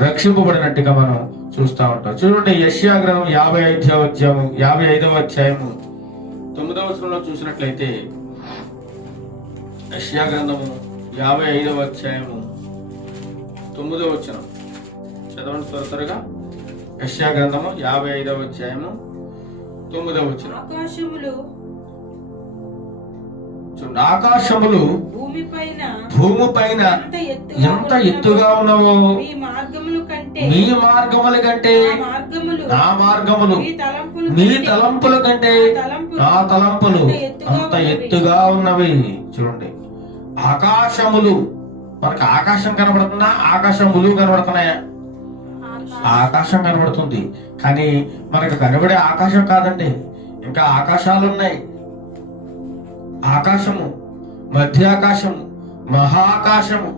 రక్షింపబడినట్టుగా మనం చూస్తూ ఉంటాం. చూడండి, యెషయా గ్రంథం 55వ అధ్యాయము 9వ వచనంలో చూసినట్లయితే, యెషయా గ్రంథము 55వ అధ్యాయము 9వ వచనం చదవండి త్వరగా. యెషయా గ్రంథము 55వ అధ్యాయము 9వ వచనం. ఆకాశములు భూమిపైన ఎంత ఎత్తుగా ఉన్నావో మీ మార్గముల కంటే నా మార్గములు, మీ తలంపుల కంటే నా తలంపులు అంత ఎత్తుగా ఉన్నవి. చూడండి, ఆకాశములు, మనకు ఆకాశం కనబడుతుందా? ఆకాశములు కనబడుతున్నాయా? ఆకాశం కనబడుతుంది, కానీ మనకు కనబడే ఆకాశం కాదండి. ఇంకా ఆకాశాలు ఉన్నాయి. ఆకాశము, మధ్య ఆకాశము, మహాకాశము,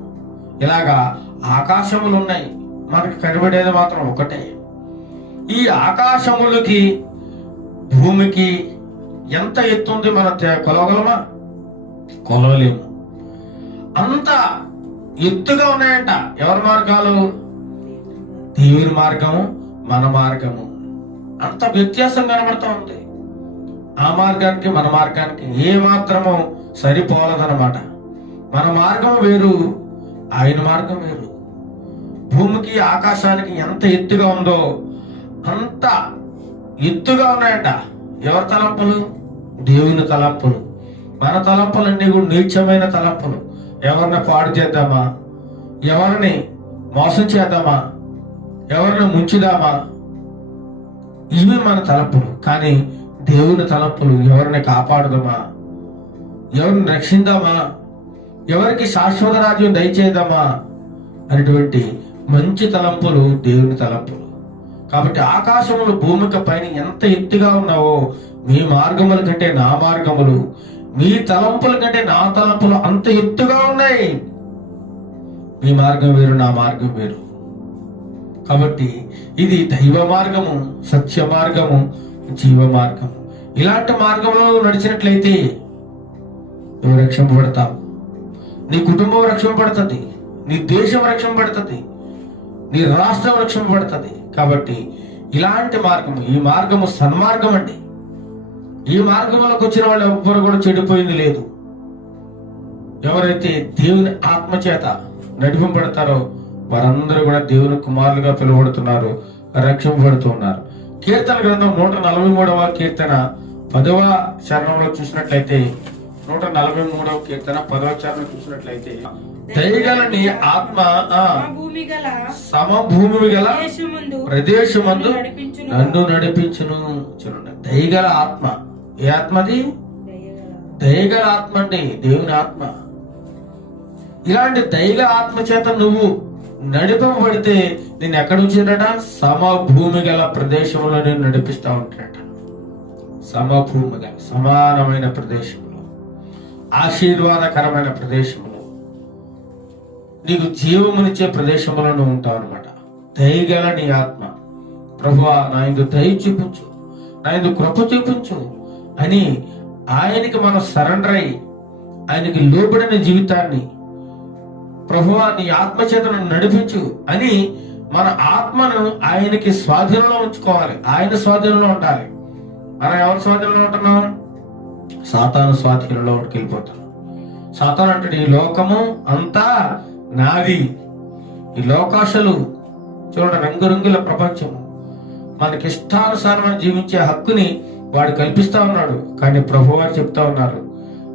ఇలాగా ఆకాశములు ఉన్నాయి. మనకి కనబడేది మాత్రం ఒకటే. ఈ ఆకాశములకి భూమికి ఎంత ఎత్తు ఉంది మనం కొలవగలమా? కొలవలేము. అంత ఎత్తుగా ఉన్నాయంట. ఎవరి మార్గాలు? దేవుని మార్గము, మన మార్గము. అంత వ్యత్యాసం కనబడుతూ ఉంది. ఆ మార్గానికి మన మార్గానికి ఏ మాత్రము సరిపోలేదన్నమాట. మన మార్గం వేరు, ఆయన మార్గం వేరు. భూమికి ఆకాశానికి ఎంత ఎత్తుగా ఉందో అంత ఎత్తుగా ఉన్నాయంట. ఎవరి తలంపులు? దేవుని తలంపులు. మన తలంపులన్నీ కూడా నీచమైన తలంపులు. ఎవరిని పాడు చేద్దామా, ఎవరిని మోసం చేద్దామా, ఎవరిని ముంచుదామా, ఇవి మన తలంపులు. కానీ దేవుని తలంపులు ఎవరిని కాపాడుదామా, ఎవరిని రక్షిద్దామా, ఎవరికి శాశ్వత రాజ్యం దయచేద్దామా అనేటువంటి మంచి తలంపులు దేవుని తలంపులు. కాబట్టి ఆకాశములు భూమికి పైన ఎంత ఎత్తుగా ఉన్నావో మీ మార్గముల కంటే నా మార్గములు, మీ తలంపుల కంటే నా తలంపులు అంత ఎత్తుగా ఉన్నాయి. మీ మార్గం వేరు, నా మార్గం వేరు. కాబట్టి ఇది దైవ మార్గము, సత్య మార్గము, జీవ మార్గము. ఇలాంటి మార్గంలో నడిచినట్లయితే నువ్వు రక్షింపబడతావు. నీ కుటుంబం రక్షింపబడుతుంది, నీ దేశం రక్షింపబడుతుంది, నీ రాష్ట్రం రక్షింపబడుతుంది. కాబట్టి ఇలాంటి మార్గము, ఈ మార్గము సన్మార్గం అండి. ఈ మార్గంలోకి వచ్చిన వాళ్ళు ఎవ్వరు కూడా చెడిపోయింది లేదు. ఎవరైతే దేవుని ఆత్మ చేత నడిపింపబడతారో వారందరూ కూడా దేవుని కుమారులుగా పిలువబడుతున్నారు, రక్షింపబడుతున్నారు. కీర్తన గ్రంథం 143వ కీర్తన 10వ చరణంలో చూసినట్లయితే, 143వ కీర్తన 10వ చరణం చూసినట్లయితే, దయగల నీ ఆత్మ సమభూమి గల ప్రదేశమందు నన్ను నడిపించును. చూడండి, దయగల ఆత్మ. ఏ ఆత్మది? దయగల ఆత్మ అండి, దేవుని ఆత్మ. ఇలాంటి దయగల ఆత్మ చేత నువ్వు నడిపబడితే నేను ఎక్కడ ఉంచాడట? సమభూమి గల ప్రదేశంలో నేను నడిపిస్తా ఉంటాడట. సమభూమి గల, సమానమైన ప్రదేశంలో, ఆశీర్వాదకరమైన ప్రదేశంలో, నీకు జీవమునిచ్చే ప్రదేశంలో నువ్వు ఉంటావు అనమాట. దయగల నీ ఆత్మ. ప్రభువా, నా ఇందు దయ చూపించు, నా ఇందు కృప చూపించు అని ఆయనకి మనం సరెండర్ అయ్యి ఆయనకి లోబడిన జీవితాన్ని, ప్రభువా నీ ఆత్మ చేతను నడిపించు అని మన ఆత్మను ఆయనకి స్వాధీనంలో ఉంచుకోవాలి. ఆయన స్వాధీనంలో ఉండాలి. మనం ఎవరి స్వాధీనంలో ఉంటున్నాం? సాతాను స్వాధీనంలో వెళ్ళిపోతాం. సాతాను అంటాడు, ఈ లోకము అంతా నాది. ఈ లోకాశలు చూడండి, రంగురంగుల ప్రపంచము, మనకి ఇష్టానుసారమైన జీవించే హక్కుని వాడు కల్పిస్తా ఉన్నాడు. కానీ ప్రభువారు చెప్తా ఉన్నారు,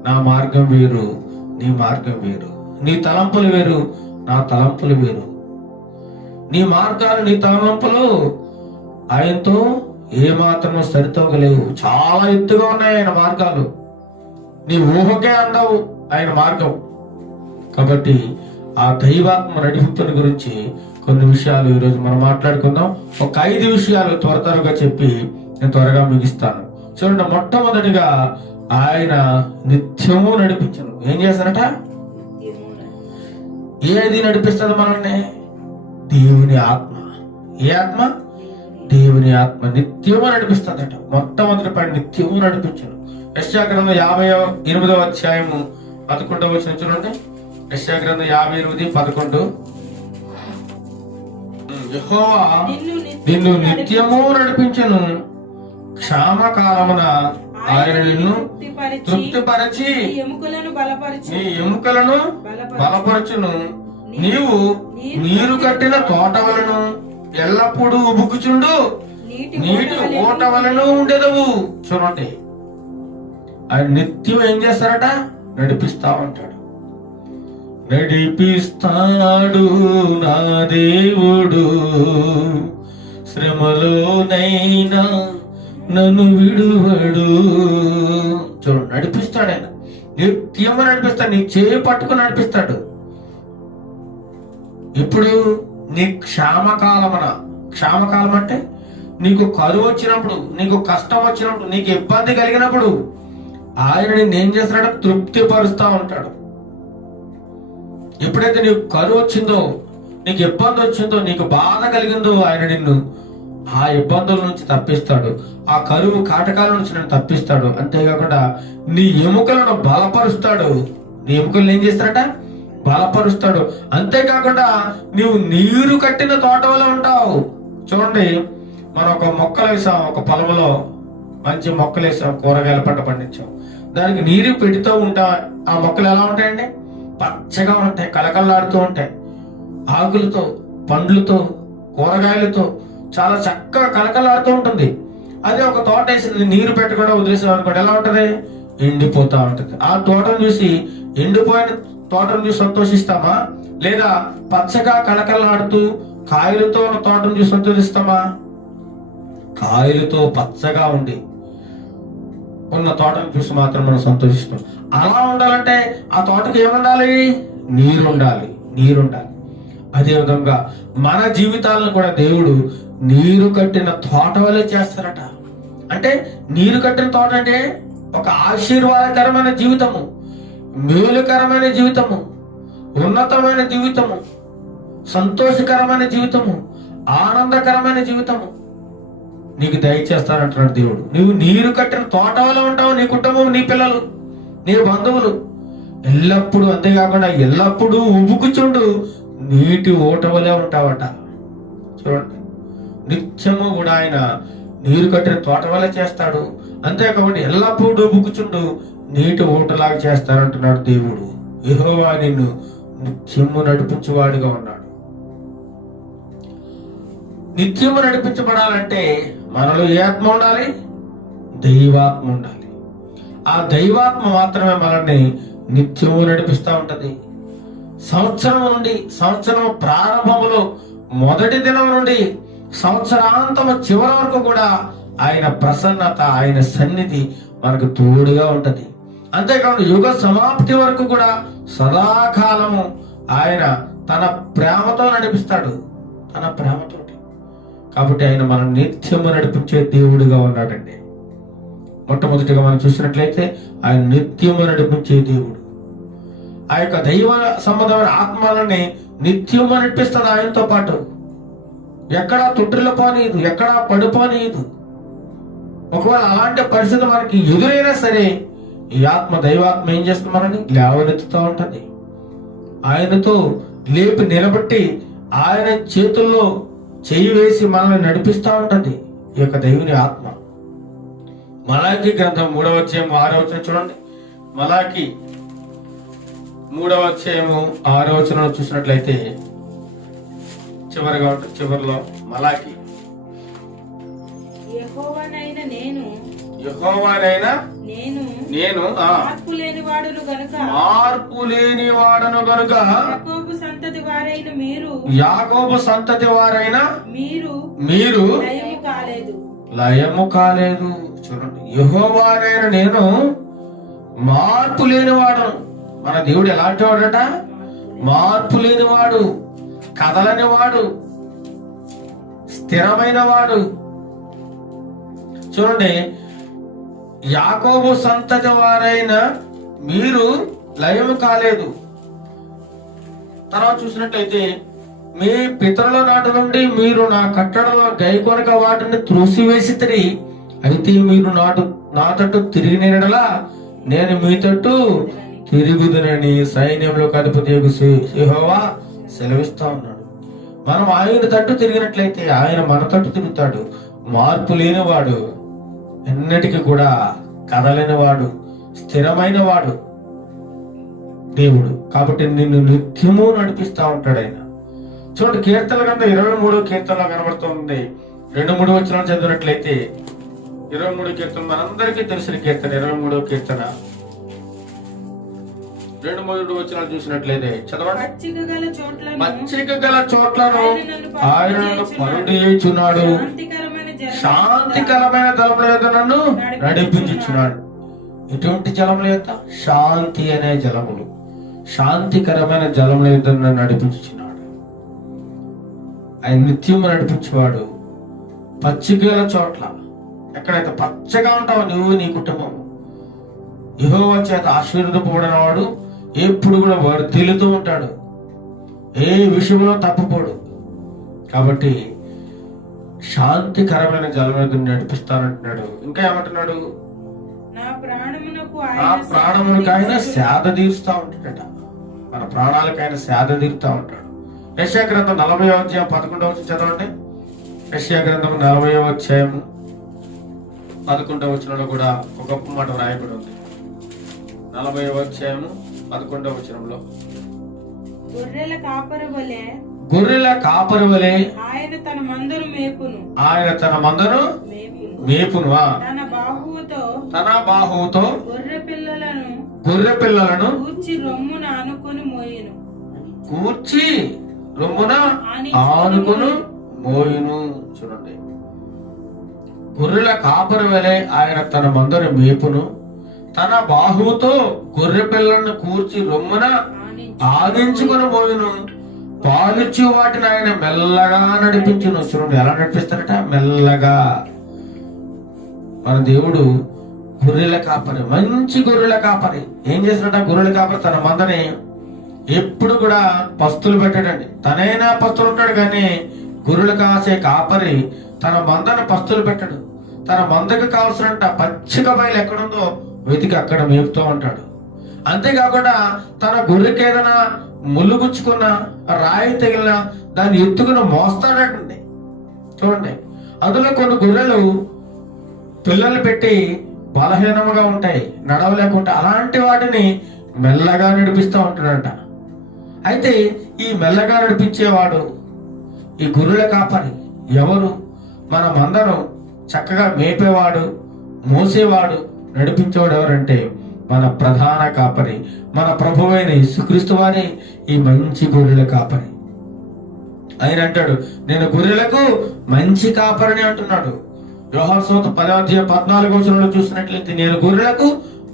నా మార్గం వేరు, నీ మార్గం వేరు. నీ తలంపులు వేరు, నా తలంపులు వేరు. నీ మార్గాలు, నీ తలంపులు ఆయనతో ఏ మాత్రమో సరితూగలేవు. చాలా ఎత్తుగా ఉన్నాయి ఆయన మార్గాలు. నీ ఊహకే అందవు ఆయన మార్గం. కాబట్టి ఆ దైవాత్మ నడిపింపుని గురించి కొన్ని విషయాలు ఈరోజు మనం మాట్లాడుకుందాం. ఒక 5 విషయాలు త్వరగా చెప్పి నేను త్వరగా ముగిస్తాను. చూడండి, మొట్టమొదటిగా ఆయన నిత్యము నడిపించను. ఏం చేస్తారట? ఏది నడిపిస్తుంది మనల్ని? దేవుని ఆత్మ. ఏ ఆత్మ? దేవుని ఆత్మ నిత్యము నడిపిస్తుందట. మొట్టమొదటి పని నిత్యము నడిపించను. యెషయా గ్రంథం 58వ అధ్యాయము 11వ వచనం చూడండి. యెషయా గ్రంథం 58:11. యెహోవా నిన్ను నిత్యము నడిపించను, క్షామకాలమున ఆయన నిన్ను తృప్తిపరచి నీ ఎముకలను బలపరచును. నీవు నీరు కట్టిన తోట వలను ఎల్లప్పుడూ ఉబుకుచుండు నీటి ఓట వలను ఉండేదవు. చూడండి, ఆయన నిత్యం ఏం చేస్తారట? నడిపిస్తా ఉంటాడు. నడిపిస్తాడు నా దేవుడు, శ్రమలోనైనా నన్ను విడువడు. చూడు, నడిపిస్తాడు ఆయన. నిత్యంగా నడిపిస్తాడు. నీ చేయి పట్టుకుని నడిపిస్తాడు. ఇప్పుడు నీ క్షామకాలమున, క్షామకాలం అంటే నీకు కరువు వచ్చినప్పుడు, నీకు కష్టం వచ్చినప్పుడు, నీకు ఇబ్బంది కలిగినప్పుడు ఆయన నిన్ను ఏం చేస్తాడు? తృప్తిపరుస్తా ఉంటాడు. ఎప్పుడైతే నీకు కరువు వచ్చిందో, నీకు ఇబ్బంది వచ్చిందో, నీకు బాధ కలిగిందో ఆయన నిన్ను ఆ ఇబ్బందుల నుంచి తప్పిస్తాడు. ఆ కరువు కాటకాల నుంచి నిన్ను తప్పిస్తాడు. అంతేకాకుండా నీ ఎముకలను బలపరుస్తాడు. నీ ఎముకలను ఏం చేస్తాడట? బలపరుస్తాడు. అంతేకాకుండా నీవు నీరు కట్టిన తోట వల్ల ఉంటావు. చూడండి, మనం ఒక మొక్కలు వేసాం, ఒక పొలంలో మంచి మొక్కలు వేసాం, కూరగాయల పంట పండించాం. దానికి నీరు పెడుతూ ఉంటాం. ఆ మొక్కలు ఎలా ఉంటాయండి? పచ్చగా ఉంటాయి, కలకల్లాడుతూ ఉంటాయి. ఆకులతో, పండ్లతో, కూరగాయలతో చాలా చక్కగా కలకలాడుతూ ఉంటుంది. అదే ఒక తోట వేసి నీరు పెట్టకుండా వదిలేసాం అనుకోండి, ఎలా ఉంటది? ఎండిపోతా ఉంటది. ఆ తోటను చూసి, ఎండిపోయిన తోటను చూసి సంతోషిస్తామా? లేదా పచ్చగా కలకలాడుతూ కాయలతో ఉన్న తోటను చూసి సంతోషిస్తామా? కాయలతో పచ్చగా ఉండి ఉన్న తోటను చూసి మాత్రం మనం సంతోషిస్తాం. అలా ఉండాలంటే ఆ తోటకి ఏముండాలి? నీరుండాలి, నీరుండాలి. అదేవిధంగా మన జీవితాలను కూడా దేవుడు నీరు కట్టిన తోట వల్లే చేస్తారట. అంటే నీరు కట్టిన తోట అంటే ఒక ఆశీర్వాదకరమైన జీవితము, మేలుకరమైన జీవితము, ఉన్నతమైన జీవితము, సంతోషకరమైన జీవితము, ఆనందకరమైన జీవితము నీకు దయచేస్తానంటున్నాడు దేవుడు. నువ్వు నీరు కట్టిన తోట వల్ల ఉంటావు. నీ కుటుంబం, నీ పిల్లలు, నీ బంధువులు ఎల్లప్పుడూ, అంతేకాకుండా ఎల్లప్పుడూ ఉబుకుచుండు నీటి ఊట వలె ఉంటావట. చూడండి, నిత్యము కూడా ఆయన నీరు కట్టిన తోట వల్ల చేస్తాడు. అంతేకాకుండా ఎల్లప్పుడూ ఉబుకుచుండు నీటి ఊటలాగా చేస్తానంటున్నాడు దేవుడు. యెహోవా నిన్ను నిత్యము నడిపించువాడిగా ఉన్నాడు. నిత్యము నడిపించబడాలంటే మనలో ఏ ఆత్మ ఉండాలి? దైవాత్మ ఉండాలి. ఆ దైవాత్మ మాత్రమే మనల్ని నిత్యము నడిపిస్తూ ఉంటది. సంవత్సరం ప్రారంభంలో మొదటి దినం నుండి సంవత్సరాంతము చివరి వరకు కూడా ఆయన ప్రసన్నత, ఆయన సన్నిధి మనకు తోడుగా ఉంటది. అంతేకాదు యుగ సమాప్తి వరకు కూడా సదాకాలము ఆయన తన ప్రేమతో నడిపిస్తాడు, తన ప్రేమతోటి. కాబట్టి ఆయన మనం నిత్యము నడిపించే దేవుడిగా ఉన్నాడండి. మొట్టమొదటిగా మనం చూసినట్లయితే ఆయన నిత్యము నడిపించే దేవుడు. ఆ యొక్క దైవ సంబంధమైన ఆత్మలని నిత్యము నడిపిస్తాడు ఆయనతో పాటు. ఎక్కడా తొట్టిలో పోనీయదు, ఎక్కడా పడిపోనీయదు. ఒకవేళ అలాంటి పరిస్థితి మనకి ఎదురైనా సరే ఈ ఆత్మ, దైవాత్మ ఏం చేస్తుంది? మనని లేవనెత్తుతూ ఉంటది. ఆయనతో లేపి నిలబెట్టి ఆయన చేతుల్లో చెయ్యి వేసి మనల్ని నడిపిస్తూ ఉంటది ఈ యొక్క దైవుని ఆత్మ. మలాకి గ్రంథం 3వ అధ్యాయం 6వ వచనం చూడండి. మలాకి 3వ అధ్యాయం 6వ వచనం చూసినట్లయితే చివరిగా ఉంటుంది. చివరిలో మలాకి, యెహోవానైన నేను మార్పు లేని వాడను గనుక యాకోబు సంతతి వారైన మీరు లయము కాలేదు. చూడండి, యెహోవానైన నేను మార్పు లేనివాడను. మన దేవుడు ఎలాంటి వాడట? మార్పు లేనివాడు, కదలని వాడు, స్థిరమైన వాడు. చూడండి, యాకోబు సంతతి వారైన మీరు లయము కాలేదు. తర్వాత చూసినట్లయితే మీ పితరుల నాటి నుండి మీరు నా కట్టడలో గైకొనక వాటిని త్రోసివేసితిరి. అయితే మీరు నా తట్టు తిరిగినలా నేను మీ తట్టు తిరుగుదునని సైన్యంలోకి అధిపతి యెహోవా సెలవిస్తా ఉన్నాడు. మనం ఆయన తట్టు తిరిగినట్లయితే ఆయన మన తట్టు తిరుగుతాడు. మార్పు లేనివాడు, ఎన్నటికీ కూడా కదలేనివాడు, స్థిరమైన వాడు దేవుడు. కాబట్టి నిన్ను నిత్యము నడిపిస్తా ఉంటాడు ఆయన. చూడండి, కీర్తన గ్రంథం 23వ కీర్తనలో కనబడుతుంది. 2-3 వచనాలు చదివినట్లయితే 23 కీర్తన మనందరికీ తెలిసిన కీర్తన. 23వ కీర్తన 2-3 వచనాలు చూసినట్లయితే చదవండి. పచ్చిక గల చోట్లను ఆయన నన్ను పరుడేయుచున్నాడు, శాంతికరమైన జలముల యొద్ద నన్ను నడిపించుచున్నాడు. ఎటువంటి జలముల యొద్ద? శాంతి అనే జలములు, శాంతికరమైన జలముల యొద్ద నన్ను నడిపించుచున్నాడు. ఆయన నిత్యము నడిపించేవాడు. పచ్చిక గల చోట్ల, ఎక్కడైతే పచ్చగా ఉంటావో నువ్వు, నీ కుటుంబం, యెహోవా చేత ఆశీర్వదింపబడిన వాడు ఎప్పుడు కూడా వర్ధిల్లుతూ ఉంటాడు. ఏ విషయంలో తప్పుపోడు. కాబట్టి శాంతికరమైన జలవేదిని నడిపిస్తానంటున్నాడు. ఇంకా ఏమంటున్నాడు? నా ప్రాణమునకు ఆ ప్రాణములకు ఆయన సేద తీరుస్తా ఉంటాడట. మన ప్రాణాలకైనా సేద తీరుతా ఉంటాడు. యెషయా గ్రంథం 40వ అధ్యాయం 11వ వచనం చదవండి. యెషయా గ్రంథం 40వ అధ్యాయం 11వ వచనంలో కూడా ఒక గొప్ప మాట రాయబడి ఉంది. 40వ అధ్యాయం 11వ వచనంలో, గొర్రెల కాపరి వలె గొర్రెల కాపరి వలె ఆయన తన మందను మేపును, ఆయన తన మందను మేపును. తన బాహువుతో గొర్రె పిల్లలను కూర్చి రొమ్మున ఆనుకొని మోయును, కూర్చి రొమ్మున ఆనుకును మోయును. చూడండి, గొర్రెల కాపరి వలె ఆయన తన మందను మేపును, తన బాహువుతో గొర్రె పిల్లలను కూర్చి రొమ్మున ఆగించుకుని మోయును, పాలిచ్చు వాటిని ఆయన మెల్లగా నడిపించును. చూడండి ఎలా నడిపిస్తారట, మెల్లగా. మన దేవుడు గొర్రెల కాపరి, మంచి గొర్రెల కాపరి. ఏం చేసినట్ట గొర్రెల కాపరి? తన మందని ఎప్పుడు కూడా పస్తులు పెట్టాడండి. తనైనా పస్తులు ఉంటాడు, కానీ గొర్రెలు కాసే కాపరి తన మందను పస్తులు పెట్టడు. తన మందకు కావాల్సినంత పచ్చిక బయలు ఎక్కడుందో వెతికి అక్కడ మేపుతూ ఉంటాడు. అంతేకాకుండా తన గొర్రెకి ఏదైనా ముళ్ళు గుచ్చుకున్న, రాయి తగిలిన దాన్ని ఎత్తుకుని మోస్తాడటండి. చూడండి, అందులో కొన్ని గొర్రెలు పిల్లలు పెట్టి బలహీనముగా ఉంటాయి, నడవలేకుంటే అలాంటి వాటిని మెల్లగా నడిపిస్తూ ఉంటాడంట. అయితే ఈ మెల్లగా నడిపించేవాడు, ఈ గొర్రెల కాపరి ఎవరు? మన మందను చక్కగా మేపేవాడు, మోసేవాడు, నడిపించేవాడు ఎవరంటే మన ప్రధాన కాపరి, మన ప్రభువైన యేసుక్రీస్తు వారే ఈ మంచి గొర్రెల కాపరి. ఆయన అంటాడు, నేను గొర్రెలకు మంచి కాపరిని అంటున్నాడు. యోహాను సువార్త 10వ అధ్యాయం 14వ వచనంలో చూసినట్లయితే, నేను గొర్రెలకు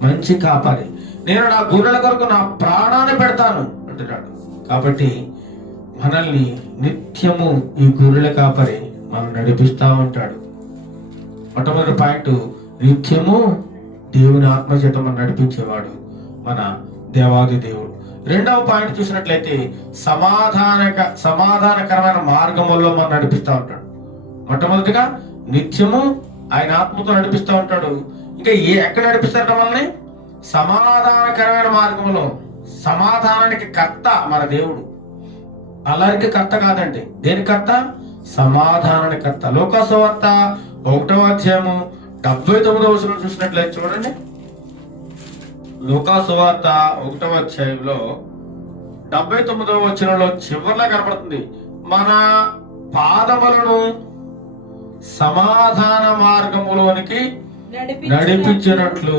మంచి కాపరి, నేను నా గొర్రెల కొరకు నా ప్రాణాన్ని పెడతాను అంటున్నాడు. కాబట్టి మనల్ని నిత్యము ఈ గొర్రెల కాపరి మనం నడిపిస్తా ఉంటాడు. మొట్టమొదటి పాయింట్, నిత్యము దేవుని ఆత్మచేత మనం నడిపించేవాడు మన దేవాది దేవుడు. రెండవ పాయింట్ చూసినట్లయితే, సమాధానకరమైన మార్గంలో మనం నడిపిస్తా ఉంటాడు. మొట్టమొదటిగా నిత్యము ఆయన ఆత్మతో నడిపిస్తూ ఉంటాడు. ఇంకా ఎక్కడ నడిపిస్తారట మనల్ని? సమాధానకరమైన మార్గంలో. సమాధానానికి కర్త మన దేవుడు, అల్లరికి కర్త కాదండి. దేని కర్త? సమాధానానికి కర్త. లూకా సువార్త 1వ అధ్యాయము 79వ వచనం చూసినట్లయితే చూడండి. లూకా సువార్త 1వ అధ్యాయంలో 79వ వచనంలో చివరిలో కనబడుతుంది, మన పాదములను సమాధాన మార్గములోనికి నడిపించినట్లు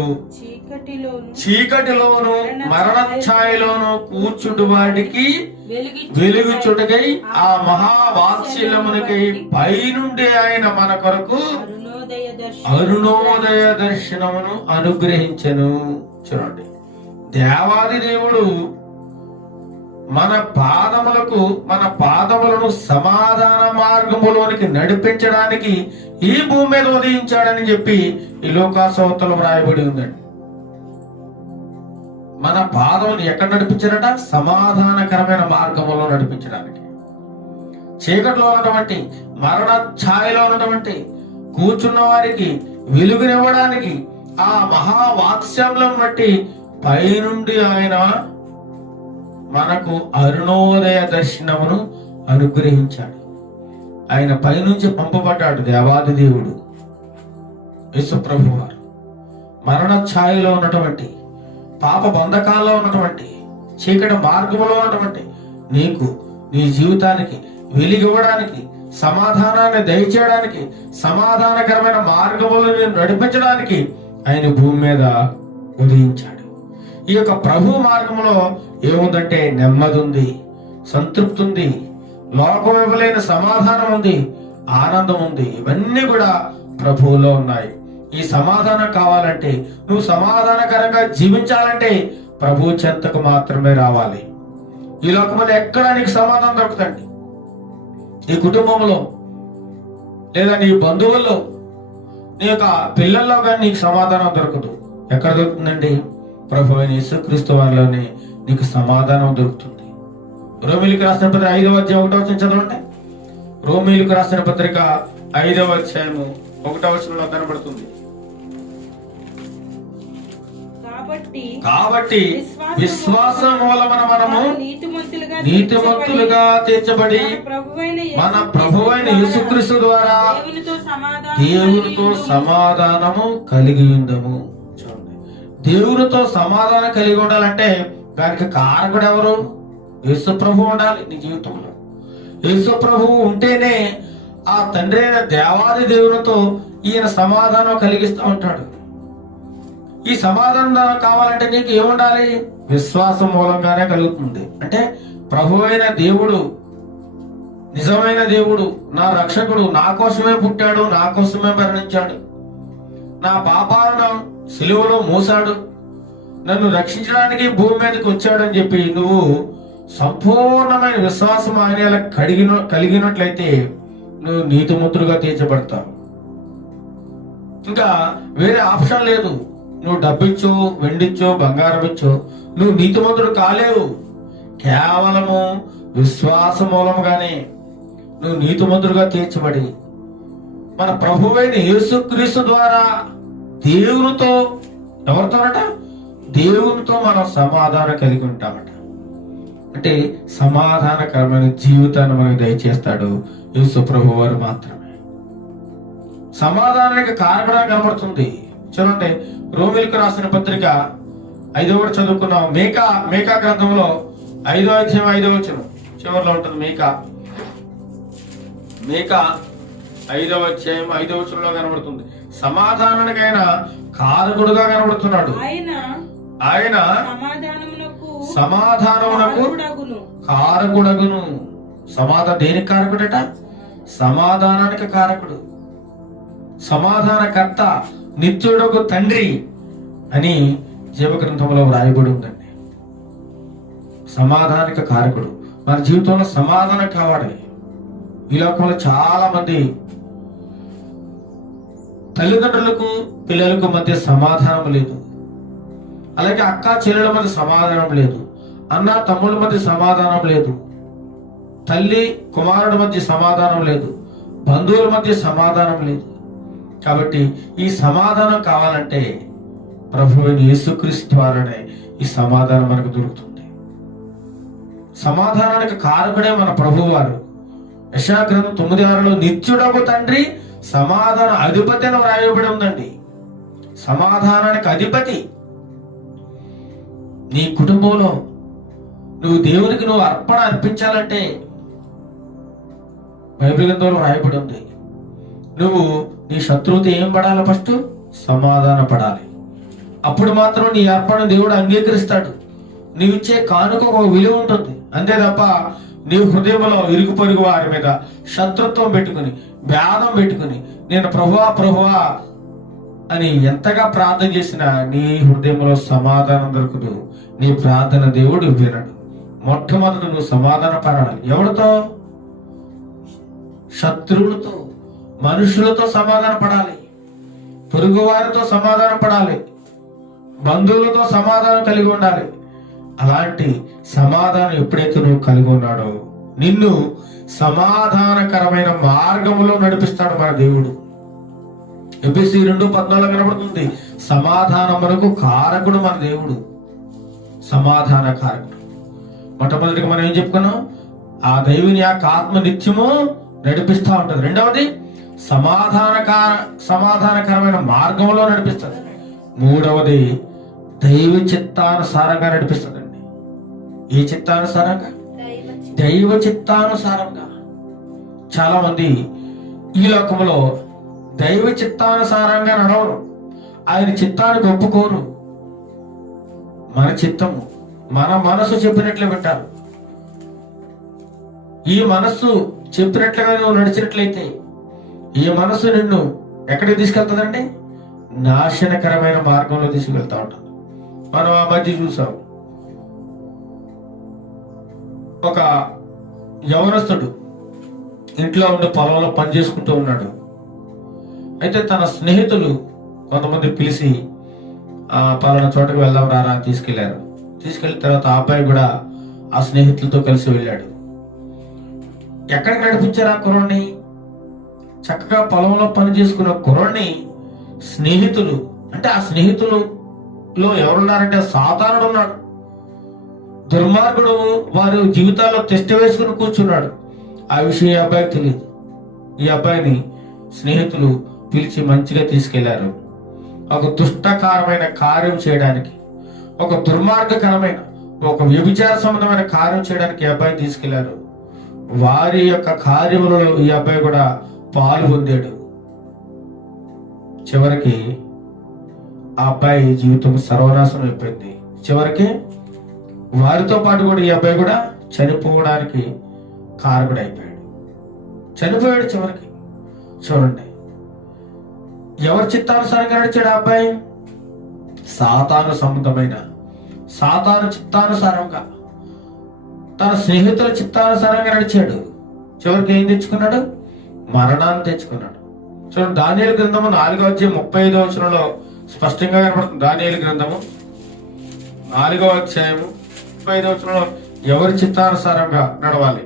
చీకటిలోను మరణ ఛాయలోను కూర్చుండు వాడికి వెలుగుచుటకై ఆ మహావాత్సల్యమునికై పైనుండి ఆయన మన కొరకు అరుణోదయ దర్శనమును అనుగ్రహించెను. చూడండి, దేవాది దేవుడు మన పాదములను సమాధాన మార్గములోనికి నడిపించడానికి ఈ భూమి మీద ఉదయించాడని చెప్పి ఈ లోకాసువార్తలో వ్రాయబడి ఉందండి. మన పాదములు ఎక్కడ నడిపించారట? సమాధానకరమైన మార్గంలో నడిపించడానికి. చీకట్లో ఉన్నటువంటి, మరణ ఛాయలో ఉన్నటువంటి కూర్చున్న వారికి వెలుగునివ్వడానికి, ఆ మహావాత్సల్యం బట్టి పైనుండి ఆయన మనకు అరుణోదయ దర్శనమును అనుగ్రహించాడు. ఆయన పైనుంచి పంపబడ్డాడు దేవాది దేవుడు యేసు ప్రభువు వారు. మరణ ఛాయలో ఉన్నటువంటి, పాప బంధకాల్లో ఉన్నటువంటి, చీకటి మార్గంలో ఉన్నటువంటి నీకు, నీ జీవితానికి వెలిగివ్వడానికి, సమాధానాన్ని దయచేయడానికి, సమాధానకరమైన మార్గములను నడిపించడానికి ఆయన భూమి మీద ఉదయించాడు. ఈ యొక్క ప్రభు మార్గంలో ఏముందంటే నెమ్మది ఉంది, సంతృప్తి ఉంది, లోకం ఇవ్వలేని సమాధానం ఉంది, ఆనందం ఉంది. ఇవన్నీ కూడా ప్రభువులో ఉన్నాయి. ఈ సమాధానం కావాలంటే, నువ్వు సమాధానకరంగా జీవించాలంటే ప్రభు చెంతకు మాత్రమే రావాలి. ఈ లోకంలో ఎక్కడ నీకు సమాధానం దొరుకుతండి? నీ కుటుంబంలో, లేదా నీ బంధువుల్లో, నీ యొక్క పిల్లల్లో కానీ నీకు సమాధానం దొరకదు. ఎక్కడ దొరుకుతుందండి? ప్రభు అయిన యేసుక్రీస్తు వారిలోనే నీకు సమాధానం దొరుకుతుంది. రోమిలకు రాసిన పత్రిక 5వ అధ్యాయం 1వ వచనం చదవండి. రోమిలకు రాసిన పత్రిక 5వ అధ్యాయము 1వ వచనంలో కనబడుతుంది. కాబట్టి విశ్వాసం మూలమున మనము నీతిమంతులుగా తీర్చబడి మన ప్రభువైన యేసుక్రీస్తు ద్వారా దేవునితో సమాధానము కలిగి ఉందము. చూడండి, దేవునితో సమాధానం కలిగి ఉండాలంటే దానికి కారకుడు ఎవరు? యేసు ప్రభు ఉండాలి నీ జీవితంలో. యేసు ప్రభువు ఉంటేనే ఆ తండ్రి అయిన దేవాది దేవునితో ఈయన సమాధానం కలిగిస్తూ ఉంటాడు. ఈ సమాధానం కావాలంటే నీకు ఏముండాలి? విశ్వాసం మూలంగానే కలుగుతుంది. అంటే ప్రభు అయిన దేవుడు, నిజమైన దేవుడు, నా రక్షకుడు నా కోసమే పుట్టాడు, నా కోసమే మరణించాడు, నా పాపాలను సిలువలో మోసాడు, నన్ను రక్షించడానికి భూమి మీదకి వచ్చాడని చెప్పి నువ్వు సంపూర్ణమైన విశ్వాసం ఆయన కలిగినట్లయితే నువ్వు నీతిమంతుడుగా తీర్చబడతావు. ఇంకా వేరే ఆప్షన్ లేదు. నువ్వు డబ్బిచ్చో, వెండిచ్చో, బంగారం ఇచ్చో నువ్వు నీతిమంతుడు కాలేవు. కేవలము విశ్వాస మూలంగానే నువ్వు నీతిమంతుడుగా తీర్చబడి మన ప్రభువైన యేసుక్రీస్తు ద్వారా దేవునితో, ఎవరితోనట? దేవునితో మనం సమాధానం కలిగి ఉంటామట. అంటే సమాధానకరమైన జీవితాన్ని మనకు దయచేస్తాడు యేసు ప్రభు వారు మాత్రమే. సమాధానానికి కారణంగా కనబడుతుంది. చూడండి, రోమిలకు రాసిన పత్రిక 5వ చదువుకున్నాం. మేకా గ్రంథంలో 5వ అధ్యాయం 5వ వచనం చివరిలో ఉంటుంది. మేకా 5వ అధ్యాయం 5వ వచనంలో కనబడుతుంది. సమాధానానికైన కారకుడుగా కనబడుతున్నాడు. ఆయన సమాధానమునకు కారకుడగును. దేనికి కారకుడట? సమాధానానికి కారకుడు, సమాధానకర్త, నిత్యుడకు తండ్రి అని జీవగ్రంథంలో వ్రాయబడి ఉందండి. సమాధానిక కారకుడు. మన జీవితంలో సమాధానం కావాలి. ఈ లోకంలో చాలా మంది తల్లిదండ్రులకు పిల్లలకు మధ్య సమాధానం లేదు. అలాగే అక్క చెల్లెల మధ్య సమాధానం లేదు. అన్న తమ్ముళ్ళ మధ్య సమాధానం లేదు. తల్లి కుమారుడి మధ్య సమాధానం లేదు. బంధువుల మధ్య సమాధానం లేదు. కాబట్టి ఈ సమాధానం కావాలంటే ప్రభువైన యేసుక్రీస్తు ద్వారానే ఈ సమాధానం మనకు దొరుకుతుంది. సమాధానానికి కారకుడే మన ప్రభువారు. యెషయా గ్రంథం 9:6లో నిత్యుడకు తండ్రి సమాధాన అధిపతి అని వ్రాయబడి ఉందండి. సమాధానానికి అధిపతి. నీ కుటుంబంలో నువ్వు దేవునికి అర్పణ అర్పించాలంటే బైబిల్ గ్రంథంలో రాయబడి ఉంది. నువ్వు నీ శత్రువుతో ఏం పడాలి? ఫస్ట్ సమాధాన పడాలి. అప్పుడు మాత్రం నీ అర్పణ దేవుడు అంగీకరిస్తాడు. నీవిచ్చే కానుక ఒక విలువ ఉంటుంది. అంతే తప్ప నీ హృదయంలో ఇరుగు పొరుగు వారి మీద శత్రుత్వం పెట్టుకుని, భేదం పెట్టుకుని, నేను ప్రభువా అని ఎంతగా ప్రార్థన చేసినా నీ హృదయంలో సమాధానం దొరకదు. నీ ప్రార్థన దేవుడు వినడు. మొట్టమొదటి నువ్వు సమాధాన పడాలి. ఎవరితో? శత్రువులతో, మనుషులతో సమాధాన పడాలి. పొరుగు వారితో సమాధానం పడాలి. బంధువులతో సమాధానం కలిగి ఉండాలి. అలాంటి సమాధానం ఎప్పుడైతే నువ్వు కలిగి ఉన్నాడో నిన్ను సమాధానకరమైన మార్గంలో నడిపిస్తాడు మన దేవుడు. ఎఫెసీ 2:14 కనబడుతుంది. సమాధానమునకు కారకుడు మన దేవుడు. సమాధాన కారకుడు. మొట్టమొదటిగా మనం ఏం చెప్పుకున్నాం? ఆ దైవుని యొక్క ఆత్మ నిత్యము నడిపిస్తూ ఉంటుంది. రెండవది సమాధానకరమైన మార్గంలో నడిపిస్తుంది. మూడవది దైవ చిత్తానుసారంగా నడిపిస్తుందండి. ఏ చిత్తానుసారంగా? దైవ చిత్తానుసారంగా. చాలా మంది ఈ లోకంలో దైవ చిత్తానుసారంగా నడవరు. ఆయన చిత్తానికి ఒప్పుకోరు. మన చిత్తము, మన మనసు చెప్పినట్లు వింటారు. ఈ మనస్సు చెప్పినట్లుగా నువ్వు నడిచినట్లయితే ఈ మనస్సు నిన్ను ఎక్కడికి తీసుకెళ్తుందండి? నాశనకరమైన మార్గంలో తీసుకెళ్తా ఉంటుంది. మనం ఆ మధ్య చూసాం, ఒక యవనస్తుడు ఇంట్లో ఉండి పొలంలో పని చేసుకుంటూ ఉన్నాడు. అయితే తన స్నేహితులు కొంతమంది పిలిచి పలానా చోటకి వెళ్దాం రారా అని తీసుకెళ్లారు. తీసుకెళ్ళిన తర్వాత ఆ అబ్బాయి కూడా ఆ స్నేహితులతో కలిసి వెళ్ళాడు. ఎక్కడికి నడిపించారు ఆ కుర్రాన్ని? చక్కగా పొలంలో పని చేసుకున్న కుర్రాన్ని స్నేహితులు, అంటే ఆ స్నేహితులలో ఎవరున్నారంటే సాతానుడు ఉన్నాడు, దుర్మార్గుడు వారి జీవితాల్లో టెస్ట్ వేసుకుని కూర్చున్నాడు. ఆ విషయం ఈ అబ్బాయికి తెలియదు. ఈ అబ్బాయిని స్నేహితులు పిలిచి మంచిగా తీసుకెళ్లారు. ఒక దుష్టకరమైన కార్యం చేయడానికి, ఒక దుర్మార్గకరమైన, ఒక వ్యభిచార సంబంధమైన కార్యం చేయడానికి ఈ అబ్బాయిని తీసుకెళ్లారు. వారి యొక్క కార్యములలో ఈ అబ్బాయి కూడా పాలు పొందాడు. చివరికి ఆ అబ్బాయి జీవితం సర్వనాశనం అయిపోయింది. చివరికి వారితో పాటు కూడా ఈ అబ్బాయి కూడా చనిపోవడానికి కారకుడైపోయాడు. చనిపోయాడు చివరికి. చూడండి, ఎవరి చిత్తానుసారంగా నడిచాడు ఆ అబ్బాయి? సాతాను సంబంధమైన, సాతాను చిత్తానుసారంగా, తన స్నేహితుల చిత్తానుసారంగా నడిచాడు. చివరికి ఏం తెచ్చుకున్నాడు? మరణాన్ని తెచ్చుకున్నాడు. చూడండి, దానియేలు గ్రంథము 4:35 స్పష్టంగా కనబడుతుంది. దానియేలు గ్రంథము 4:35 ఎవరి చిత్తానుసారంగా నడవాలి?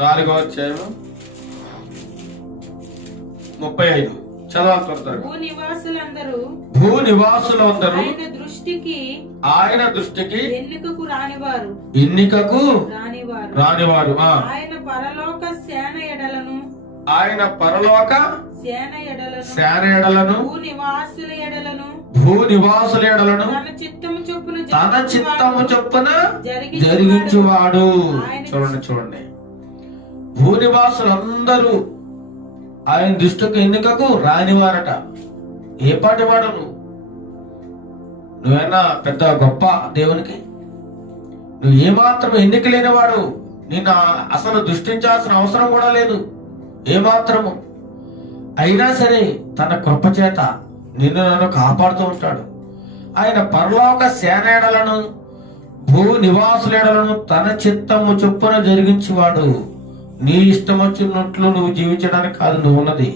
4:35 చదవాలి త్వరగా. భూనివాసులందరూ ఆయన దృష్టికి ఎన్నికకు రానివారు ఆయన పరలోక సేన ఎడలను భూనివాసుల ఎడలను తన చిత్తము చొప్పున జరిగించువాడు. చూడండి, భూనివాసులందరూ ఆయన దృష్టికి ఎన్నికకు రానివారట. ఏ పాటి వాడు నువ్వేనా పెద్ద గొప్ప దేవునికి? నువ్వు ఏమాత్రం ఎన్నిక లేనివాడు. నిన్ను అసలు దృష్టించాల్సిన అవసరం కూడా లేదు ఏమాత్రము. అయినా సరే తన కృప చేత నిన్ను నన్ను కాపాడుతూ ఉంటాడు. ఆయన పరలోక సేనేడలను భూ నివాసులేడలను తన చిత్తము చొప్పున జరిగించేవాడు. నీ ఇష్టం వచ్చినట్లు నువ్వు జీవించడానికి కాదు నువ్వు ఉన్నది,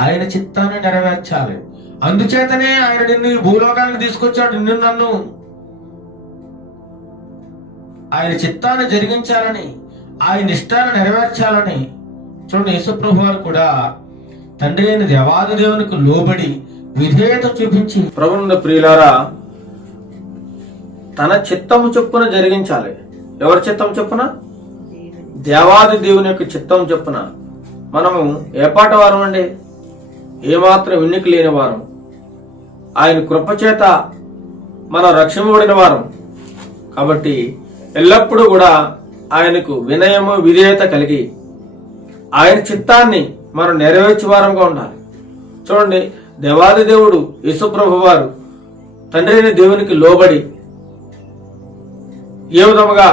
ఆయన చిత్తాన్ని నెరవేర్చాలి. అందుచేతనే ఆయన నిన్ను ఈ భూలోకానికి తీసుకొచ్చాడు. నిన్ను నన్ను ఆయన చిత్తాన్ని జరిగించాలని, ఆయన ఇష్టాన్ని నెరవేర్చాలని. చూడండి, యేసుప్రభు వారు కూడా తండ్రి అయిన దేవాది దేవునికి లోబడి విధేయత చూపించి, ప్రభువున ప్రియులారా, తన చిత్తము చొప్పున జరిగించాలి. ఎవరి చిత్తం చొప్పున? దేవాది దేవుని యొక్క చిత్తం చొప్పున. మనము ఏపాటి వారం అండి? ఏమాత్రం ఎన్నిక లేని వారం. ఆయన కృపచేత మనం రక్షింపబడిన వారం. కాబట్టి ఎల్లప్పుడూ కూడా ఆయనకు వినయము విధేయత కలిగి ఆయన చిత్తాన్ని మనం నెరవేర్చే వారంగా ఉండాలి. చూడండి, దేవాది దేవుడు యేసుప్రభు వారు తండ్రి అయిన దేవునికి లోబడి ఏ విధముగా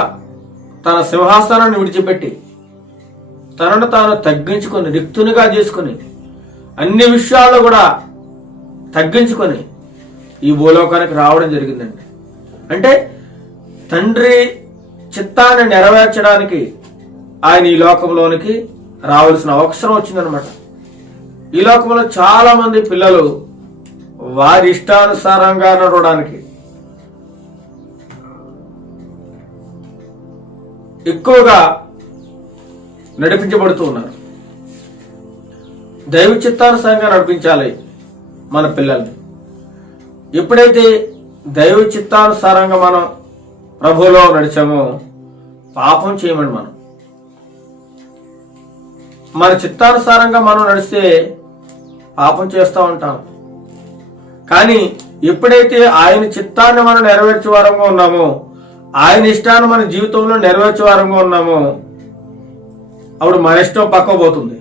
తన సింహాసనాన్ని విడిచిపెట్టి తనను తాను తగ్గించుకొని రిక్తునిగా చేసుకుని అన్ని విషయాల్లో కూడా తగ్గించుకొని ఈ భూలోకానికి రావడం జరిగిందండి. అంటే తండ్రి చిత్తాన్ని నెరవేర్చడానికి ఆయన ఈ లోకంలోనికి రావాల్సిన అవసరం వచ్చిందనమాట. ఈ లోకంలో చాలా మంది పిల్లలు వారి ఇష్టానుసారంగా నడవడానికి ఎక్కువగా నడిపించబడుతూ ఉన్నారు. దైవ చిత్తానుసారంగా నడిపించాలి మన పిల్లల్ని. ఎప్పుడైతే దైవ చిత్తానుసారంగా మనం ప్రభువులో నడిచామో పాపం చేయమని మనం మన చిత్తానుసారంగా మనం నడిస్తే పాపం చేస్తూ ఉంటాం. కానీ ఎప్పుడైతే ఆయన చిత్తాన్ని మనం నెరవేర్చే వారంగా ఉన్నామో, ఆయన ఇష్టాన్ని మన జీవితంలో నెరవేర్చే వారంగా ఉన్నామో, అప్పుడు మన ఇష్టం పక్కకు పోతుంది.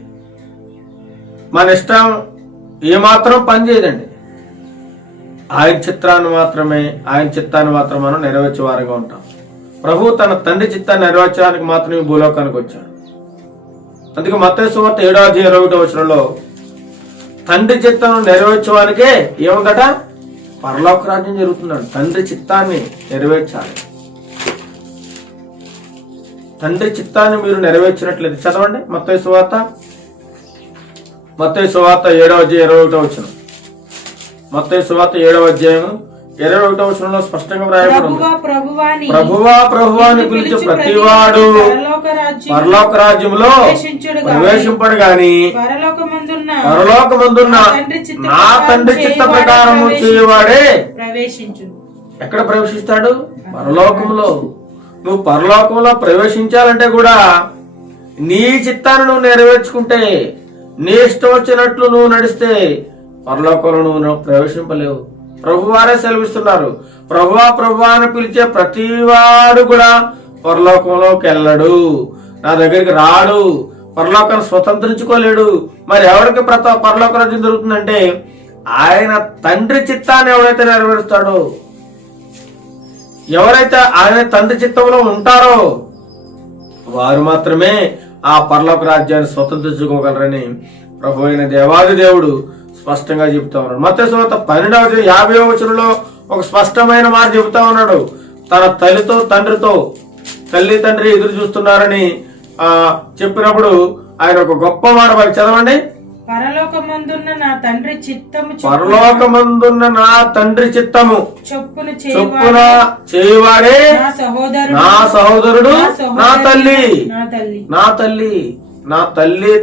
మన ఇష్టం ఏమాత్రం పనిచేయదండి. ఆయన చిత్తాన్ని మాత్రం మనం నెరవేర్చే వారంగా ఉంటాం. ప్రభు తన తండ్రి చిత్తాన్ని నెరవేర్చడానికి మాత్రమే భూలోకానికి వచ్చాడు. అందుకే మత్తయి సువార్త 7:21 తండ్రి చిత్తాన్ని నెరవేర్చడానికే ఏముందట? పరలోక రాజ్యం జరుగుతున్నాడు. తండ్రి చిత్తాన్ని నెరవేర్చాలి. తండ్రి చిత్తాన్ని మీరు నెరవేర్చినట్లయితే చదవండి మత్తయి సువార్త 7:21. మత్తయి సువార్త 7:21 21వ వచనంలో స్పష్టంగా వ్రాయబడి ఉంది. ప్రభువా ప్రభువా అని పిలిచే ప్రతివాడు పరలోక రాజ్యంలో ప్రవేశింపడు గాని పరలోకమందున్న నా తండ్రి చిత్త ప్రకారము చేయవాడే ప్రవేశించు. ఎక్కడ ప్రవేశిస్తాడు? పరలోకంలో. నువ్వు పరలోకంలో ప్రవేశించాలంటే కూడా నీ చిత్తాన్ని నువ్వు నెరవేర్చుకుంటే, నీ ఇష్టం వచ్చినట్లు నువ్వు నడిస్తే పరలోకంలో నువ్వు ప్రవేశింపలేవు. ప్రభువారే సెలవిస్తున్నారు. ప్రభువా అని పిలిచే ప్రతివాడు కూడా పరలోకంలోకి వెళ్ళడు, నా దగ్గరికి రాడు, పరలోకాన్ని స్వతంత్రించుకోలేడు. మరి ఎవరికి పరలోక రాజ్యం జరుగుతుందంటే ఆయన తండ్రి చిత్తాన్ని ఎవరైతే నెరవేరుస్తాడో, ఎవరైతే ఆయన తండ్రి చిత్తంలో ఉంటారో వారు మాత్రమే ఆ పరలోక రాజ్యాన్ని స్వతంత్రించుకోగలరని ప్రభు అయిన దేవాది దేవుడు స్పష్టంగా చెబుతా ఉన్నాడు. మత్తయి సువార్త 12వ వచనంలో ఒక స్పష్టమైన మాట చెబుతా ఉన్నాడు. తన తల్లితో తండ్రితో తల్లి తండ్రి ఎదురు చూస్తున్నారని చెప్పినప్పుడు ఆయన ఒక గొప్ప మాట వారికి చదవండి. పరలోకమందున్న నా తండ్రి చిత్తము చొప్పున చేయువాడే నా సహోదరుడు, నా తల్లి